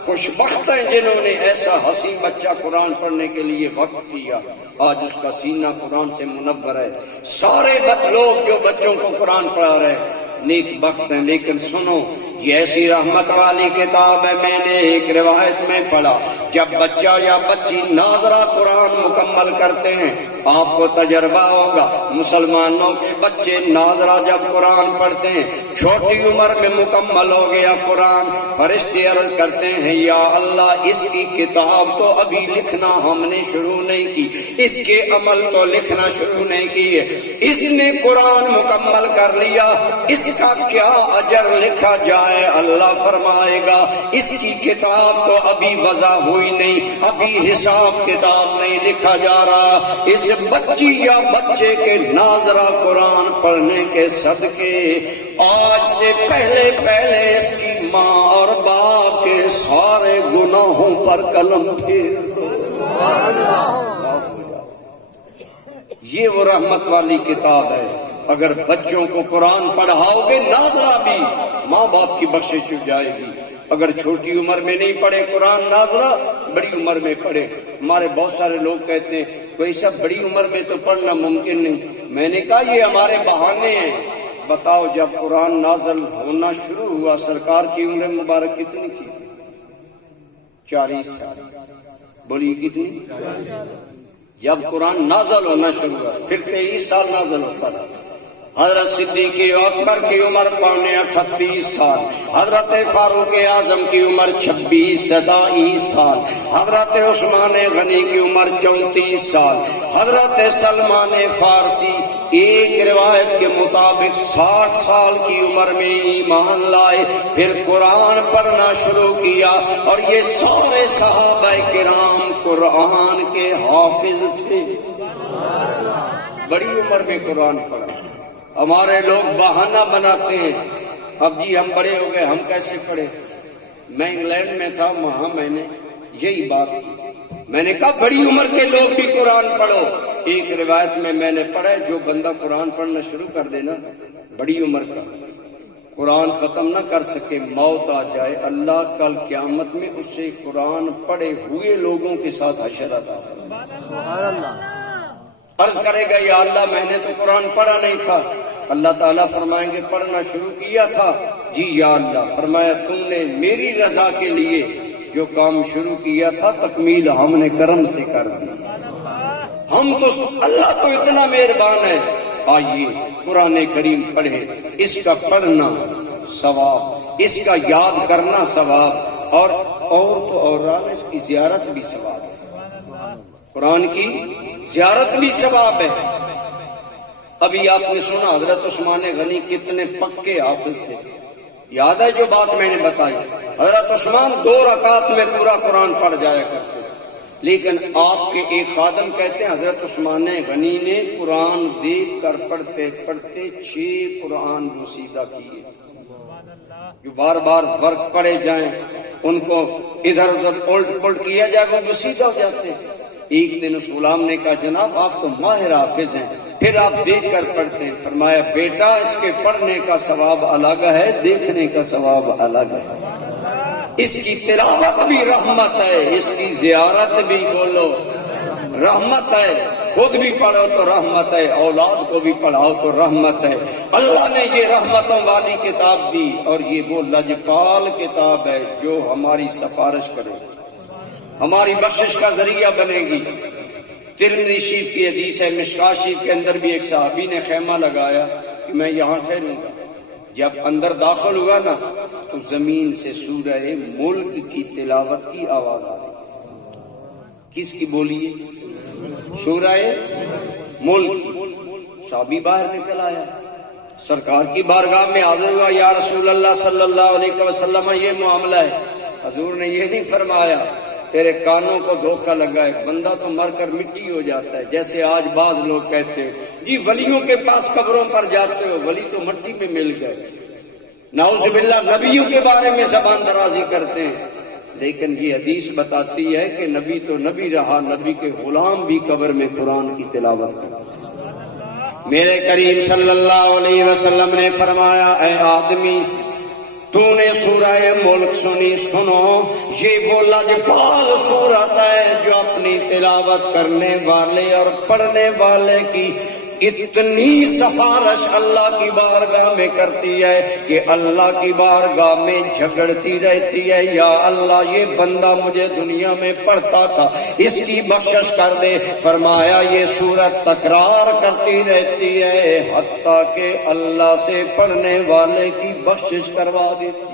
خوش بخت ہیں جنہوں نے ایسا حسین بچہ قرآن پڑھنے کے لیے وقت کیا، آج اس کا سینہ قرآن سے منور ہے۔ سارے لوگ جو بچوں کو قرآن پڑھا رہے ہیں نیک بخت ہیں، لیکن سنو یہ ایسی رحمت والی کتاب ہے۔ میں نے ایک روایت میں پڑھا جب بچہ یا بچی ناظرہ قرآن مکمل کرتے ہیں، آپ کو تجربہ ہوگا مسلمانوں کے بچے ناظرہ جب قرآن پڑھتے ہیں، چھوٹی عمر میں مکمل ہو گیا قرآن، فرشتے عرض کرتے ہیں یا اللہ اس کی کتاب تو ابھی لکھنا ہم نے شروع نہیں کی، اس کے عمل تو لکھنا شروع نہیں کیے، اس نے قرآن مکمل کر لیا، اس کا کیا اجر لکھا جائے؟ اللہ فرمائے گا اس کی کتاب تو ابھی وضع ہوئی نہیں، ابھی حساب کتاب نہیں لکھا جا رہا۔ اس بچی یا بچے کے ناظرہ قرآن پڑھنے کے صدقے آج سے پہلے اس کی ماں اور باپ کے سارے گناہوں پر قلم پھیر دو۔ یہ وہ رحمت والی کتاب ہے۔ اگر بچوں کو قرآن پڑھاؤ گے ناظرہ بھی ماں باپ کی بخشش ہو جائے گی۔ اگر چھوٹی عمر میں نہیں پڑھے قرآن ناظرہ، بڑی عمر میں پڑھے۔ ہمارے بہت سارے لوگ کہتے ہیں کوئی سب بڑی عمر میں تو پڑھنا ممکن نہیں۔ میں نے کہا یہ ہمارے بہانے ہیں۔ بتاؤ جب قرآن نازل ہونا شروع ہوا سرکار کی عمر مبارک کتنی تھی؟ 40 سال۔ بولیے کتنی؟ جب قرآن نازل ہونا شروع ہوا، پھر 23 سال نازل ہوتا تھا۔ حضرت صدیق اکبر کی عمر 38 سال، حضرت فاروق اعظم کی عمر 26 سال، حضرت عثمان غنی کی عمر 34 سال، حضرت سلمان فارسی ایک روایت کے مطابق 60 سال کی عمر میں ایمان لائے، پھر قرآن پڑھنا شروع کیا، اور یہ سارے صحابہ کرام قرآن کے حافظ تھے۔ بڑی عمر میں قرآن پڑھا۔ ہمارے لوگ بہانہ بناتے ہیں، اب جی ہم بڑے ہو گئے ہم کیسے پڑھے؟ میں انگلینڈ میں تھا، وہاں میں نے یہی بات کی، میں نے کہا بڑی عمر کے لوگ بھی قرآن پڑھو۔ ایک روایت میں نے پڑھا جو بندہ قرآن پڑھنا شروع کر دینا بڑی عمر کا، قرآن ختم نہ کر سکے، موت آ جائے، اللہ کل قیامت میں اسے قرآن پڑھے ہوئے لوگوں کے ساتھ حشر عطا فرمائے۔ عرض کرے گا یا اللہ میں نے تو قرآن پڑھا نہیں تھا، اللہ تعالیٰ فرمائیں گے پڑھنا شروع کیا تھا؟ جی یا اللہ۔ فرمایا تم نے میری رضا کے لیے جو کام شروع کیا تھا تکمیل ہم نے کرم سے کر دی، ہم تو اللہ تو اتنا مہربان ہے۔ آئیے قرآن کریم پڑھے، اس کا پڑھنا ثواب، اس کا یاد کرنا ثواب، اور تو اور اس کی زیارت بھی ثواب ہے، قرآن کی زیارت بھی ثواب ہے۔ ابھی آپ نے سنا حضرت عثمان غنی کتنے پکے حافظ تھے، یاد ہے جو بات میں نے بتائی؟ حضرت عثمان 2 رکعت میں پورا قرآن پڑھ جایا کرتے، لیکن آپ کے ایک خادم کہتے ہیں حضرت عثمان غنی نے قرآن دیکھ کر پڑھتے پڑھتے 6 قرآن بوسیدہ کیے، جو بار بار ورق پڑھے جائیں ان کو ادھر ادھر الٹ کیا جائے وہ بوسیدہ ہو جاتے ہیں۔ ایک دن اس غلام نے کہا جناب آپ تو ماہر حافظ ہیں، پھر آپ دیکھ کر پڑھتے ہیں؟ فرمایا بیٹا اس کے پڑھنے کا ثواب الگ ہے، دیکھنے کا ثواب الگ ہے۔ اس کی تلاوت بھی رحمت ہے، اس کی زیارت بھی بولو رحمت ہے، خود بھی پڑھو تو رحمت ہے، اولاد کو بھی پڑھاؤ تو رحمت ہے۔ اللہ نے یہ رحمتوں والی کتاب دی، اور یہ وہ لجپال کتاب ہے جو ہماری سفارش کرے، ہماری بخشش کا ذریعہ بنے گی۔ ترمذی شریف کی حدیث ہے، مشکاۃ شریف کے اندر بھی ایک صحابی نے خیمہ لگایا کہ میں یہاں ٹھہروں گا، جب اندر داخل ہوا نا تو زمین سے سورہ ملک کی تلاوت کی آواز آ رہی. کس کی بولیے؟ سورہ ملک کی. صحابی باہر نکل آیا, سرکار کی بارگاہ میں حاضر ہوا, یا رسول اللہ صلی اللہ علیہ وسلم یہ معاملہ ہے. حضور نے یہ نہیں فرمایا تیرے کانوں کو دھوکہ لگا ہے, بندہ تو مر کر مٹی ہو جاتا ہے. جیسے آج بعض لوگ کہتے ہیں جی ولیوں کے پاس قبروں پر جاتے ہو, ولی تو مٹی میں مل گئے. نعوذ باللہ نبیوں کے بارے میں زبان درازی کرتے ہیں, لیکن یہ حدیث بتاتی ہے کہ نبی تو نبی رہا, نبی کے غلام بھی قبر میں قرآن کی تلاوت کرتے. میرے کریم صلی اللہ علیہ وسلم نے فرمایا اے آدمی تو نے سورہ ملک سنی, سنو یہ وہ لجپال سورت ہے جو اپنی تلاوت کرنے والے اور پڑھنے والے کی اتنی سفارش اللہ کی بارگاہ میں کرتی ہے کہ اللہ کی بارگاہ میں جھگڑتی رہتی ہے, یا اللہ یہ بندہ مجھے دنیا میں پڑھتا تھا, اس کی بخشش کر دے. فرمایا یہ سورت تکرار کرتی رہتی ہے حتیٰ کہ اللہ سے پڑھنے والے کی بخشش کروا دیتی ہے.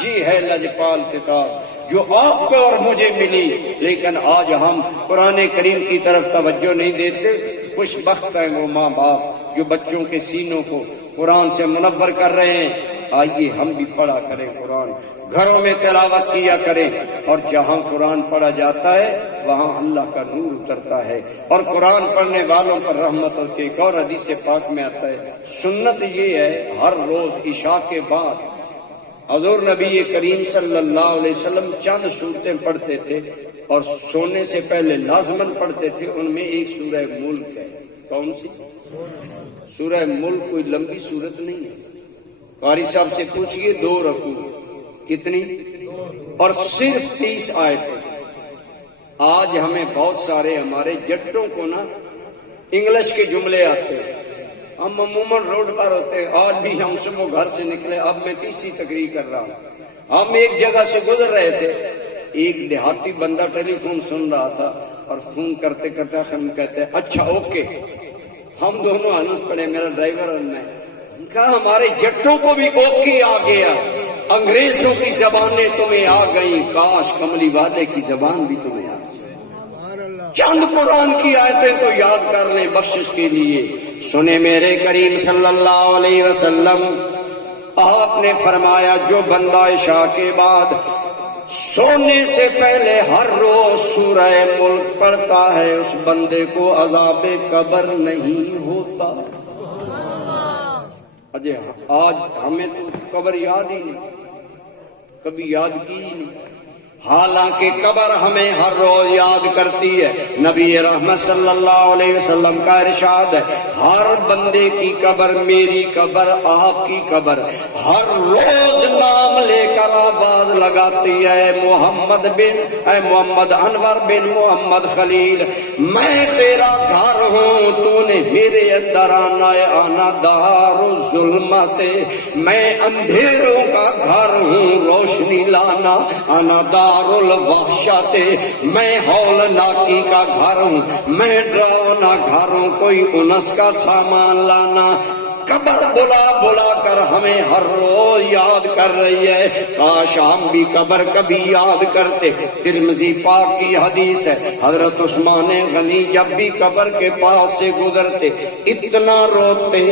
جی ہے لجپال کتاب جو آپ کو اور مجھے ملی, لیکن آج ہم قرآن کریم کی طرف توجہ نہیں دیتے. خوش بخت ہیں وہ ماں باپ جو بچوں کے سینوں کو قرآن سے منور کر رہے ہیں. آئیے ہم بھی پڑھا کریں قرآن, گھروں میں تلاوت کیا کریں, اور جہاں قرآن پڑھا جاتا ہے وہاں اللہ کا نور اترتا ہے, اور قرآن پڑھنے والوں پر رحمت. اور ایک اور حدیث پاک میں آتا ہے سنت یہ ہے ہر روز عشاء کے بعد حضور نبی کریم صلی اللہ علیہ وسلم چند صورتیں پڑھتے تھے, اور سونے سے پہلے لازمن پڑھتے تھے. ان میں ایک سورہ ملک ہے. کون سی سورہ ملک؟ کوئی لمبی سورت نہیں ہے. قاری صاحب سے پوچھئے 2 رکوع کتنی, اور صرف 30 آیتیں. آج ہمیں بہت سارے ہمارے جٹوں کو نا انگلش کے جملے آتے ہیں. ہم عموماً روڈ پر ہوتے ہیں, آج بھی ہم صبح گھر سے نکلے, اب میں تیسری تقریر کر رہا ہوں. ہم ایک جگہ سے گزر رہے تھے, ایک دیہاتی بندہ ٹیلی فون سن رہا تھا, اور فون کرتے کرتے ہم کہتے ہیں اچھا اوکے. ہم دونوں ہنس پڑے, میرا ڈرائیور اور میں. کہا ہمارے جٹوں کو بھی اوکے آ گیا, انگریزوں کی زبانیں تمہیں آ گئی, کاش کملی والے کی زبان بھی تمہیں آ گئی. چند قرآن کی آیتیں تو یاد کر لیں بخشش کے لیے. سنے میرے کریم صلی اللہ علیہ وسلم, آپ نے فرمایا جو بندہ عشاء کے بعد سونے سے پہلے ہر روز سورہ ملک پڑھتا ہے اس بندے کو عذاب قبر نہیں ہوتا. اجے آج ہمیں تو قبر یاد ہی نہیں, کبھی یاد کی ہی نہیں, حالانکہ قبر ہمیں ہر روز یاد کرتی ہے. نبی رحمت صلی اللہ علیہ وسلم کا ارشاد ہے ہر بندے کی قبر میری قبر آپ کی قبر ہر روز نام لے کر آواز لگاتی ہے محمد انور بن محمد خلیل, میں تیرا گھر ہوں, تو نے میرے اندر آنا ہے, آنا دار ظلمت, میں اندھیروں کا گھر ہوں, روشنی لانا, آنا دار الوحشت, میں ہولناکی کا گھر ہوں, میں ڈراؤنا گھر ہوں, کوئی انس کا سامان لانا. قبر بلا بلا کر ہمیں ہر روز یاد کر رہی ہے. کاش ہم بھی قبر کبھی یاد کرتے. ترمذی پاک کی حدیث ہے حضرت عثمان غنی جب بھی قبر کے پاس سے گزرتے اتنا روتے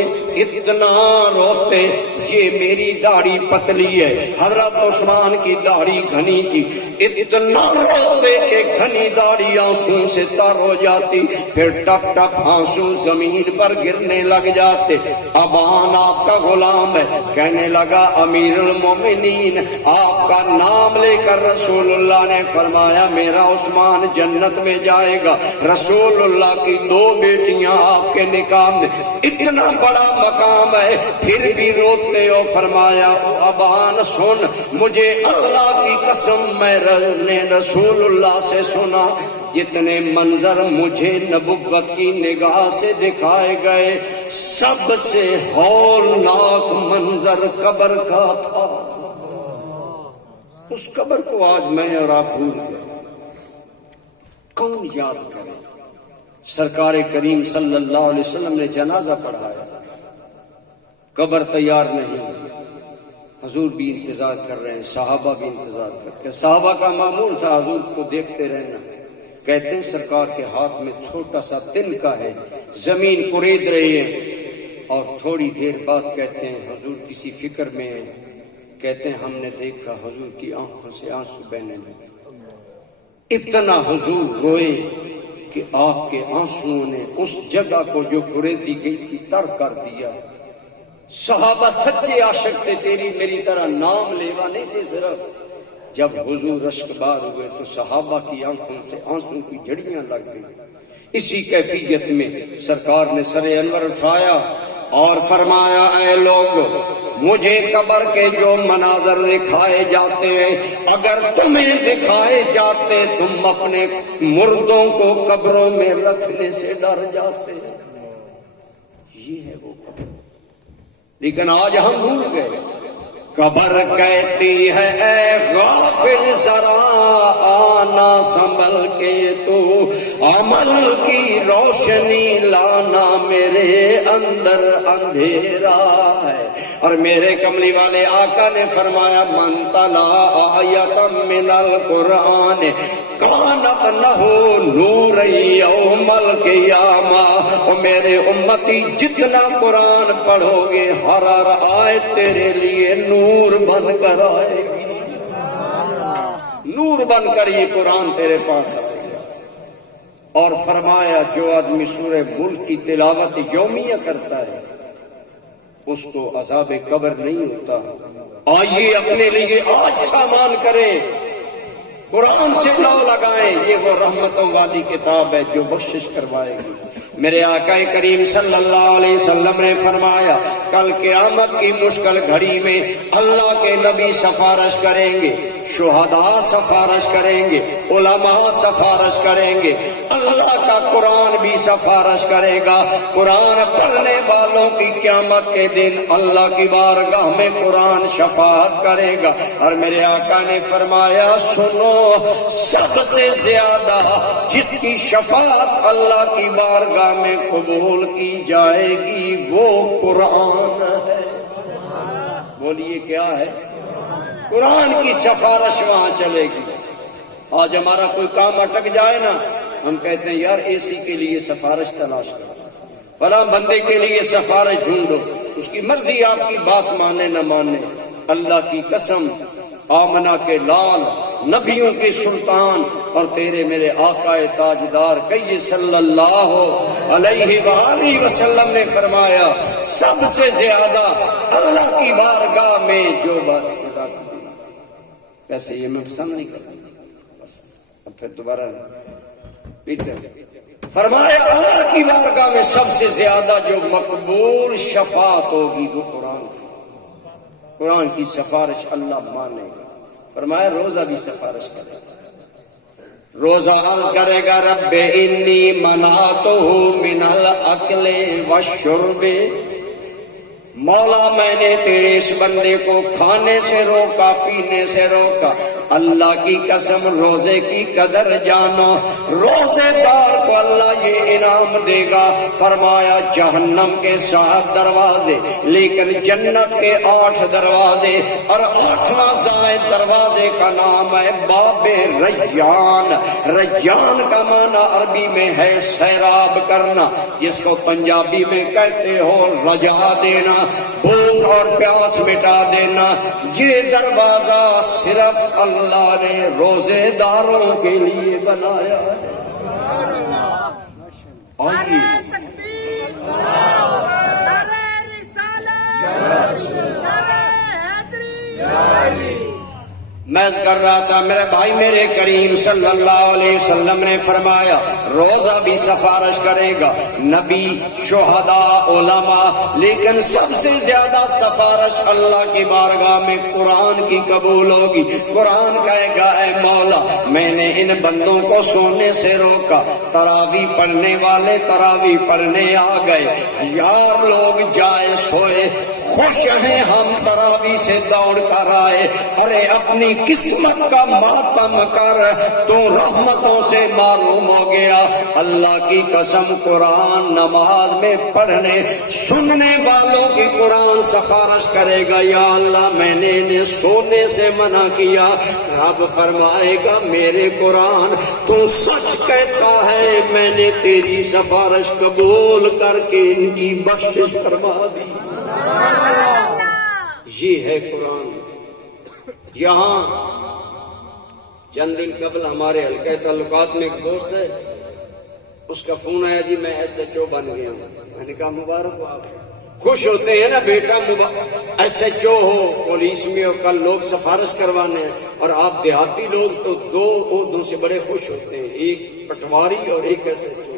یہ میری داڑھی پتلی ہے, حضرت عثمان کی داڑھی گھنی تھی, اتنا روتے کہ گھنی داڑھی آنسوں سے تر ہو جاتی, پھر ٹپ ٹپ آنسو زمین پر گرنے لگ جاتے. ابان آپ کا غلام ہے, کہنے لگا امیر المومنین آپ کا نام لے کر رسول اللہ نے فرمایا میرا عثمان جنت میں جائے گا. رسول اللہ کی 2 بیٹیاں آپ کے نکاح میں, اتنا بڑا مقام ہے, پھر بھی روتے ہو. فرمایا ابان سن, مجھے اللہ کی قسم میں نے رسول اللہ سے سنا جتنے منظر مجھے نبوت کی نگاہ سے دکھائے گئے سب سے ہولناک منظر قبر کا تھا. اس قبر کو آج میں اور آپ بھول گئے. کون یاد کرے؟ سرکار کریم صلی اللہ علیہ وسلم نے جنازہ پڑھایا, قبر تیار نہیں, حضور بھی انتظار کر رہے ہیں، صحابہ بھی انتظار کرتے ہیں۔ صحابہ کا معمول تھا حضور کو دیکھتے رہنا۔ کہتے ہیں سرکار کے ہاتھ میں چھوٹا سا تنکا ہے، زمین کڑید رہی ہے، اور تھوڑی دیر بعد کہتے ہیں حضور کسی فکر میں ہیں، کہتے ہیں ہم نے دیکھا حضور کی آنکھوں سے آنسو بہنے لگے۔ اتنا حضور روئے کہ آپ کے آنسوؤں نے اس جگہ کو جو کڑیدی گئی تھی تر کر دیا۔ صحابہ سچے عاشق تھے، تیری میری طرح نام لیوا نہیں تھے صرف۔ جب حضور اشک بار ہوئے تو صحابہ کی آنکھوں سے آنسو کی جھڑیاں لگ گئی۔ اسی کیفیت میں سرکار نے سر انور اٹھایا اور فرمایا اے لوگ، مجھے قبر کے جو مناظر دکھائے جاتے ہیں، اگر تمہیں دکھائے جاتے تم اپنے مردوں کو قبروں میں رکھنے سے ڈر جاتے۔ یہ ہے وہ قبر، لیکن آج ہم بھول گئے۔ قبر کہتی ہے اے غافل ذرا آنا سنبھل کے، تو عمل کی روشنی لانا، میرے اندر اندھیرا ہے۔ اور میرے کملی والے آقا نے فرمایا من تلا آیت من القرآن کانت لہ نور یوم القیامہ۔ اور میرے امتی جتنا قرآن پڑھو گے ہر آیت تیرے لیے نور بن کر آئے گی، نور بن کر یہ قرآن تیرے پاس آئے گا۔ اور فرمایا جو آدمی سورہ ملک کی تلاوت یومیہ کرتا ہے اس کو عذاب قبر نہیں ہوتا۔ آئیے اپنے لیے آج سامان کریں، قرآن سے لو لگائیں، یہ وہ رحمتوں والی کتاب ہے جو بخشش کروائے گی۔ میرے آقا کریم صلی اللہ علیہ وسلم نے فرمایا کل قیامت کی مشکل گھڑی میں اللہ کے نبی سفارش کریں گے، شہداء سفارش کریں گے، علماء سفارش کریں گے، اللہ کا قرآن بھی سفارش کرے گا۔ قرآن پڑھنے والوں کی قیامت کے دن اللہ کی بارگاہ میں قرآن شفاعت کرے گا۔ اور میرے آقا نے فرمایا سنو، سب سے زیادہ جس کی شفاعت اللہ کی بارگاہ میں قبول کی جائے گی وہ قرآن ہے۔ بولیے کیا ہے؟ قرآن کی سفارش وہاں چلے گی۔ آج ہمارا کوئی کام اٹک جائے نا، ہم کہتے ہیں یار اے سی کے لیے سفارش تلاش کرو، فلاں بندے کے لیے سفارش ڈھونڈو، اس کی مرضی آپ کی بات مانے نہ مانے۔ اللہ کی قسم، آمنہ کے لال، نبیوں کے سلطان اور تیرے میرے آقا تاجدار کئی صلی اللہ علیہ وآلہ وسلم نے فرمایا سب سے زیادہ اللہ کی بارگاہ میں جو بات کیسے، یہ میں پسند نہیں کرتا، بس اب پھر دوبارہ پیتے فرمایا اللہ کی بارگاہ میں سب سے زیادہ جو مقبول شفاعت ہوگی وہ قرآن کی، قرآن کی سفارش اللہ مانے گا۔ فرمایا روزہ بھی سفارش کرے گا، روزہ عرض کرے گا رب انی منعتہ من الاکل والشرب، مولا میں نے تیرے اس بندے کو کھانے سے روکا، پینے سے روکا۔ اللہ کی قسم روزے کی قدر جانو، روزے دار کو اللہ یہ انعام دے گا۔ فرمایا جہنم کے 7 دروازے لیکن جنت کے 8 دروازے، اور 8واں زائد دروازے کا نام ہے باب ریان۔ ریان کا معنی عربی میں ہے سیراب کرنا، جس کو پنجابی میں کہتے ہو رجا دینا، بھوک اور پیاس مٹا دینا۔ یہ دروازہ صرف اللہ نے روزے داروں کے لیے بنایا ہے۔ میں کر رہا تھا میرے بھائی، میرے کریم صلی اللہ علیہ وسلم نے فرمایا روزہ بھی سفارش کرے گا، نبی، شہداء، علماء، لیکن سب سے زیادہ سفارش اللہ کی بارگاہ میں قرآن کی قبول ہوگی۔ قرآن کہے گا اے مولا میں نے ان بندوں کو سونے سے روکا، تراویح پڑھنے والے تراویح پڑھنے آ گئے، 1000 لوگ جائے سوئے، خوش ہیں ہم تراوی سے دوڑ کر آئے، ارے اپنی قسمت کا ماتم کر، تو رحمتوں سے معلوم ہو گیا۔ اللہ کی قسم قرآن نماز میں پڑھنے سننے والوں کی قرآن سفارش کرے گا، یا اللہ میں نے انہیں سونے سے منع کیا، رب فرمائے گا میرے قرآن تو سچ کہتا ہے، میں نے تیری سفارش قبول کر کے ان کی بخشش فرما دی۔ یہ ہے قرآن۔ یہاں چند دن قبل ہمارے حلقہ تعلقات میں ایک دوست ہے، اس کا فون آیا، جی میں ایس ایچ او بن گیا ہوں۔ میں نے کہا مبارک ہو، آپ خوش ہوتے ہیں نا بیٹا ایس ایچ او ہو پولیس میں ہو، کل لوگ سفارش کروانے ہیں، اور آپ دیہاتی لوگ تو دو عہدوں سے بڑے خوش ہوتے ہیں، ایک پٹواری اور ایک ایس ایچ او،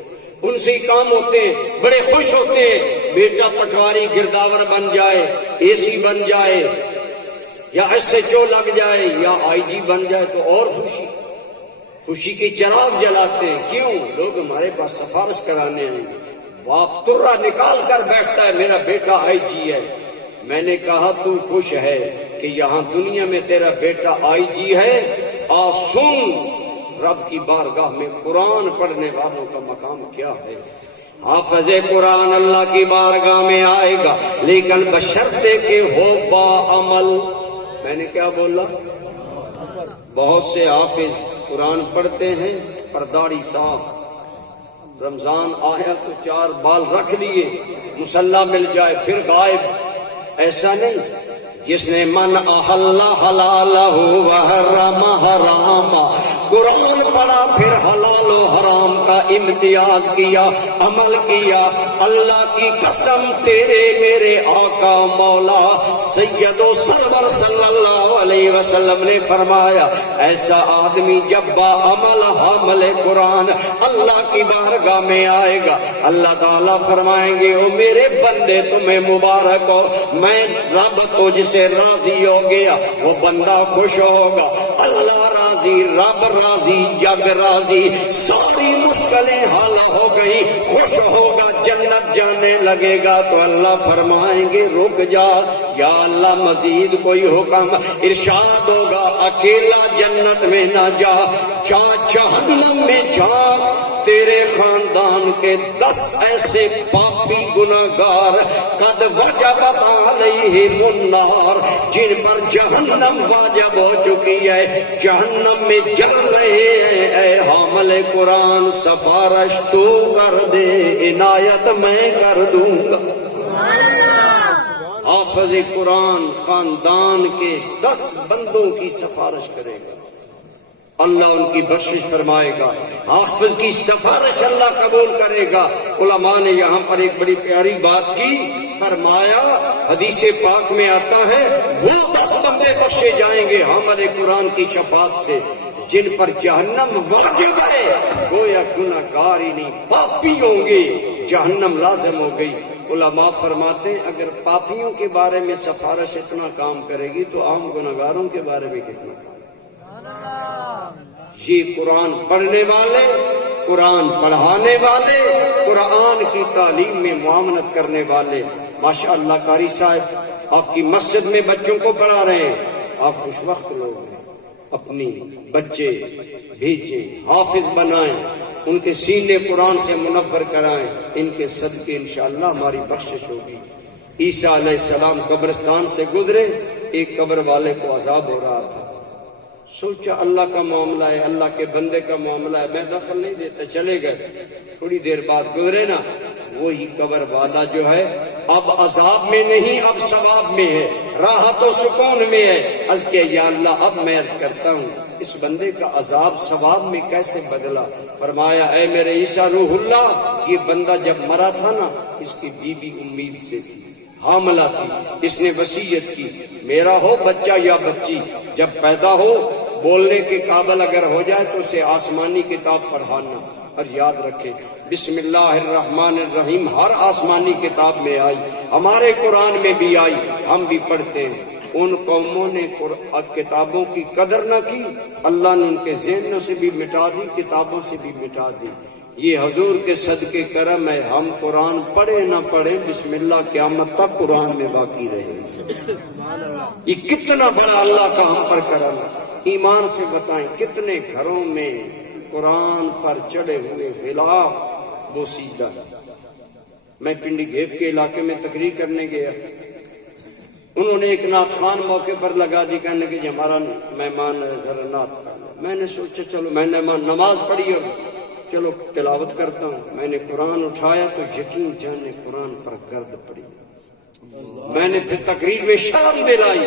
ان سے ہی کام ہوتے ہیں، بڑے خوش ہوتے ہیں۔ بیٹا پٹواری گرداور بن جائے، اے سی بن جائے، یا ایس ایچ او لگ جائے، یا آئی جی بن جائے تو اور خوشی کی چراغ جلاتے ہیں۔ کیوں؟ لوگ ہمارے پاس سفارش کرانے ہیں، باپ ترا نکال کر بیٹھتا ہے میرا بیٹا آئی جی ہے۔ میں نے کہا تو خوش ہے کہ یہاں دنیا میں تیرا بیٹا آئی جی ہے؟ آ سن، رب کی بارگاہ میں قرآن پڑھنے والوں کا مقام کیا ہے۔ حافظ قرآن اللہ کی بارگاہ میں آئے گا، لیکن بشرطے کہ ہو با عمل۔ میں نے کیا بولا؟ بہت سے حافظ قرآن پڑھتے ہیں پر داڑھی صاف، رمضان آیا تو 4 بال رکھ لیے، مصلی مل جائے پھر غائب۔ ایسا نہیں، جس نے من احل حلالہ وحرم حراما، قرآن پڑھا پھر حلال و حرام کا امتیاز کیا، عمل کیا۔ اللہ کی قسم تیرے میرے آقا مولا سید و سرور صلی اللہ علیہ وسلم نے فرمایا، ایسا آدمی جب با عمل حامل قرآن اللہ کی بارگاہ میں آئے گا، اللہ تعالیٰ فرمائیں گے او میرے بندے تمہیں مبارک ہو، میں رب تجھ سے راضی ہو گیا۔ وہ بندہ خوش ہوگا، اللہ راضی، رب راضی، جگ راضی، ساری مشکلیں حل ہو گئی، خوش ہوگا، جنت جانے لگے گا تو اللہ فرمائیں گے رک جا، یا اللہ مزید کوئی حکم؟ ارشاد ہوگا اکیلا جنت میں نہ جا، جہنم میں جا، تیرے خاندان کے 10 ایسے پاپی گناہگار قد وجبت علیہم النار، جن پر جہنم واجب ہو چکی ہے، جہنم میں جل رہے ہیں، اے حامل قرآن سفارش تو کر دے، عنایت میں کر دوں گا۔ حافظ قرآن خاندان کے 10 بندوں کی سفارش کرے گا، اللہ ان کی بخشش فرمائے گا، حافظ کی سفارش اللہ قبول کرے گا۔ علماء نے یہاں پر ایک بڑی پیاری بات کی، فرمایا حدیث پاک میں آتا ہے وہ 10 بندے بخشے جائیں گے حامل قرآن کی شفاعت سے جن پر جہنم واجب ہے، گویا گناہگار ہی نہیں پاپی ہوں گے، جہنم لازم ہو گئی۔ علماء فرماتے ہیں اگر پاپیوں کے بارے میں سفارش اتنا کام کرے گی تو عام گناہگاروں کے بارے میں کتنا کام؟ یہ قرآن پڑھنے والے، قرآن پڑھانے والے، قرآن کی تعلیم میں معاونت کرنے والے، ماشاءاللہ قاری صاحب آپ کی مسجد میں بچوں کو پڑھا رہے ہیں، آپ خوش وقت لوگ ہیں، اپنی بچے بھیجیں، حافظ بنائیں، ان کے سینے قرآن سے منور کرائیں، ان کے صدقے انشاءاللہ ہماری بخشش ہوگی۔ عیسیٰ علیہ السلام قبرستان سے گزرے، ایک قبر والے کو عذاب ہو رہا تھا، سوچا اللہ کا معاملہ ہے، اللہ کے بندے کا معاملہ ہے، میں دخل نہیں دیتا، چلے گئے۔ تھوڑی دیر بعد گزرے نا، وہی قبر والا جو ہے اب عذاب میں نہیں، اب ثواب میں ہے، راحت و سکون میں ہے۔ عرض کیا یا اللہ اب میں عرض کرتا ہوں اس بندے کا عذاب ثواب میں کیسے بدلا؟ فرمایا اے میرے عیسیٰ روح اللہ، یہ بندہ جب مرا تھا نا، اس کی بیوی امید سے تھی، حاملہ تھی، اس نے وصیت کی میرا ہو بچہ یا بچی، جب پیدا ہو بولنے کے قابل اگر ہو جائے تو اسے آسمانی کتاب پڑھانا، اور یاد رکھے بسم اللہ الرحمن الرحیم ہر آسمانی کتاب میں آئی، ہمارے قرآن میں بھی آئی، ہم بھی پڑھتے ہیں۔ ان قوموں نے کتابوں کی قدر نہ کی، اللہ نے ان کے ذہنوں سے بھی مٹا دی، کتابوں سے بھی مٹا دی۔ یہ حضور کے صدقے کرم ہے، ہم قرآن پڑھے نہ پڑھیں بسم اللہ قیامت تک قرآن میں باقی رہے. یہ کتنا بڑا اللہ کا ہم پر کرم ہے. ایمان سے بتائیں کتنے گھروں میں قرآن پر چڑھے ہوئے غلاف بوسیدہ. میں پنڈی گھیب کے علاقے میں تقریر کرنے گیا، انہوں نے ایک نعت خوان موقع پر لگا دی، کہنے کہ ہمارا مہمان ذرا نعت پڑھنا. میں نے سوچا چلو، میں نے نماز پڑھی اور چلو تلاوت کرتا ہوں. میں نے قرآن اٹھایا تو یقین جانے قرآن پر گرد پڑی. میں نے پھر تقریر میں شرم دلائی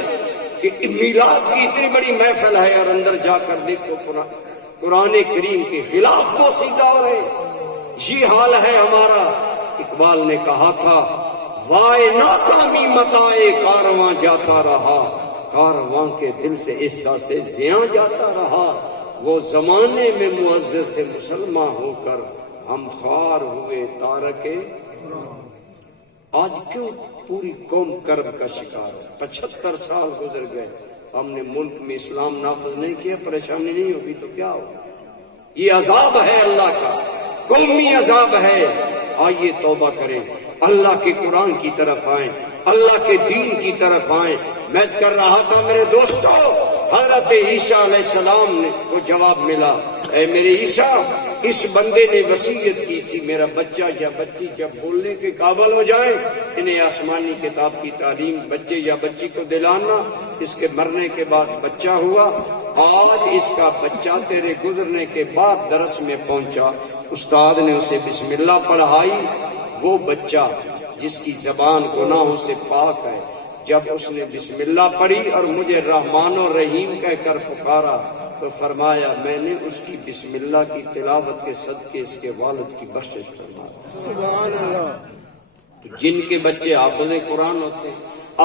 کہ میلاد کی اتنی بڑی محفل ہے اور اندر جا کر دیکھو قرآن کریم کے خلاف بوسیدہ ہو رہے. یہ حال ہے ہمارا. اقبال نے کہا تھا وائے ناکامی متائے کارواں جاتا رہا، کارواں کے دل سے احساس زیاں جاتا رہا. وہ زمانے میں معزز تھے مسلمان ہو کر، ہم خوار ہوئے تارکے. آج کیوں پوری قوم کرب کا شکار ہے؟ 75 سال گزر گئے، ہم نے ملک میں اسلام نافذ نہیں کیا. پریشانی نہیں ہوگی تو کیا ہوگا؟ یہ عذاب ہے اللہ کا، قومی عذاب ہے. آئیے توبہ کریں، اللہ کے قرآن کی طرف آئیں، اللہ کے دین کی طرف آئیں. میں کر رہا تھا میرے دوستو، حضرت عیسیٰ علیہ السلام کو جواب ملا، اے میرے عیسیٰ، اس بندے نے وصیت کی تھی میرا بچہ یا بچی جب بولنے کے قابل ہو جائے انہیں آسمانی کتاب کی تعلیم بچے یا بچی کو دلانا. اس کے مرنے کے بعد بچہ ہوا. آج اس کا بچہ تیرے گزرنے کے بعد درس میں پہنچا، استاد نے اسے بسم اللہ پڑھائی. وہ بچہ جس کی زبان گناہوں سے پاک ہے، جب اس نے بسم اللہ پڑھی اور مجھے رحمان و رحیم کہہ کر پکارا تو فرمایا میں نے اس کی بسم اللہ کی تلاوت کے صدقے اس کے والد کی بخشش فرمائی. سبحان اللہ. تو جن کے بچے حافظ قرآن ہوتے ہیں،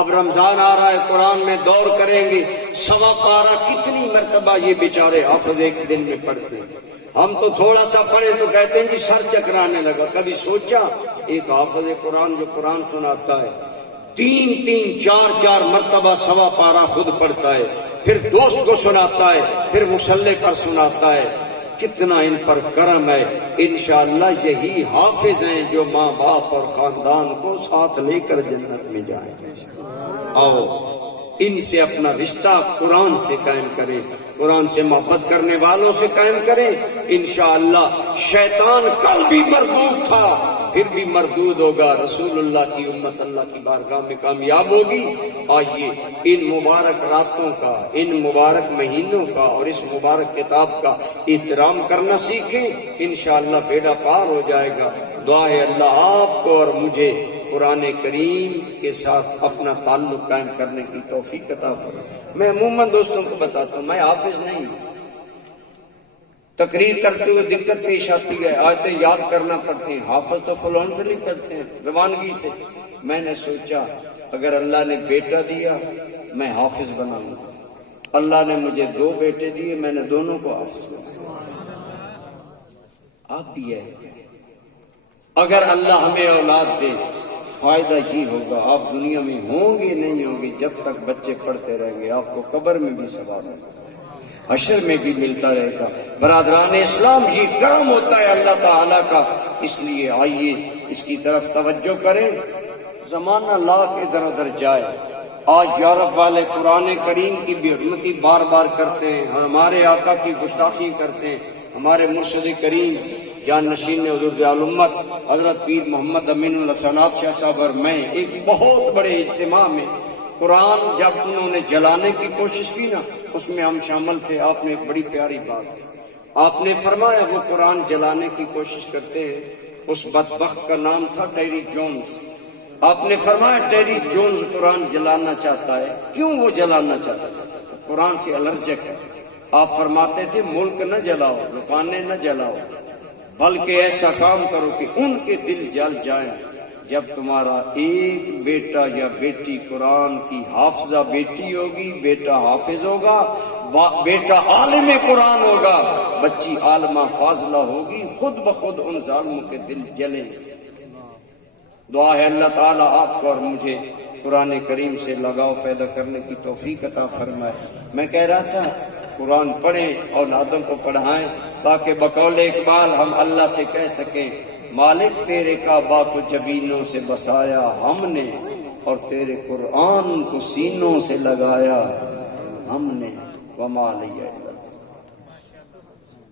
اب رمضان آ رہا ہے، قرآن میں دور کریں گے، 1.25 پارہ کتنی مرتبہ یہ بیچارے حافظ ایک دن میں پڑھتے ہیں. ہم تو تھوڑا سا پڑھے تو کہتے ہیں جی سر چکرانے لگا. کبھی سوچا ایک حافظ قرآن جو قرآن سناتا ہے 3 4 مرتبہ 1.25 پارہ خود پڑھتا ہے، پھر دوست کو سناتا ہے، پھر مصلی پر سناتا ہے. کتنا ان پر کرم ہے. انشاءاللہ یہی حافظ ہیں جو ماں باپ اور خاندان کو ساتھ لے کر جنت میں جائیں. آؤ ان سے اپنا رشتہ قرآن سے قائم کریں، قرآن سے محبت کرنے والوں سے قائم کریں. انشاءاللہ شیطان کل بھی مردود تھا، پھر بھی مردود ہوگا. رسول اللہ کی امت اللہ کی بارگاہ میں کامیاب ہوگی. آئیے ان مبارک راتوں کا، ان مبارک مہینوں کا اور اس مبارک کتاب کا احترام کرنا سیکھیں. انشاءاللہ بیڑا پار ہو جائے گا. دعا ہے اللہ آپ کو اور مجھے قرآن کریم کے ساتھ اپنا تعلق قائم کرنے کی توفیق عطا فرمائے. میں عموماً دوستوں کو بتاتا ہوں میں حافظ نہیں ہوں. تقریر کرتے ہوئے دقت پیش آتی ہے، آیتیں یاد کرنا پڑتی ہیں. حافظ تو فلونٹلی کرتے ہیں روانگی سے. میں نے سوچا اگر اللہ نے بیٹا دیا میں حافظ بناؤں گا. اللہ نے مجھے 2 بیٹے دیے، میں نے دونوں کو حافظ بنایا. آپ بھی ہے. اگر اللہ ہمیں اولاد دے فائدہ یہ ہوگا آپ دنیا میں ہوں گے نہیں ہوں گے، جب تک بچے پڑھتے رہیں گے آپ کو قبر میں بھی ثواب ہے، حشر میں بھی ملتا رہے گا. برادران اسلام یہ کرم ہوتا ہے اللہ تعالیٰ کا. اس لیے آئیے اس کی طرف توجہ کریں. زمانہ لاکھ ادھر ادھر جائے، آج یورپ والے قرآن کریم کی بے حرمتی بار بار کرتے ہیں، ہمارے آقا کی گستاخی کرتے ہیں. ہمارے مرشد کریم جان نشین حضور الامت حضرت پیر محمد امین الحسنات شاہ صاحب اور میں ایک بہت بڑے اجتماع میں قرآن جب انہوں نے جلانے کی کوشش کی نا، اس میں ہم شامل تھے. آپ نے ایک بڑی پیاری بات کی. آپ نے فرمایا وہ قرآن جلانے کی کوشش کرتے ہیں، اس بدبخت کا نام تھا ٹیری جونز. آپ نے فرمایا ٹیری جونز قرآن جلانا چاہتا ہے. کیوں وہ جلانا چاہتا ہے؟ قرآن سے الرجک ہے. آپ فرماتے تھے ملک نہ جلاؤ، دکانیں نہ جلاؤ، بلکہ ایسا کام کرو کہ ان کے دل جل جائیں. جب تمہارا ایک بیٹا یا بیٹی قرآن کی حافظہ بیٹی ہوگی، بیٹا حافظ ہوگا، بیٹا عالم قرآن ہوگا، بچی عالمہ فاضلہ ہوگی، خود بخود ان ظالموں کے دل جلیں. دعا ہے اللہ تعالیٰ آپ کو اور مجھے قرآن کریم سے لگاؤ پیدا کرنے کی توفیق عطا فرمائے. میں کہہ رہا تھا قرآن پڑھیں اور اولادوں کو پڑھائیں تاکہ بقول اقبال ہم اللہ سے کہہ سکیں مالک تیرے کعبہ کو جبینوں سے بسایا ہم نے اور تیرے قرآن کو سینوں سے لگایا ہم نے وما علیہ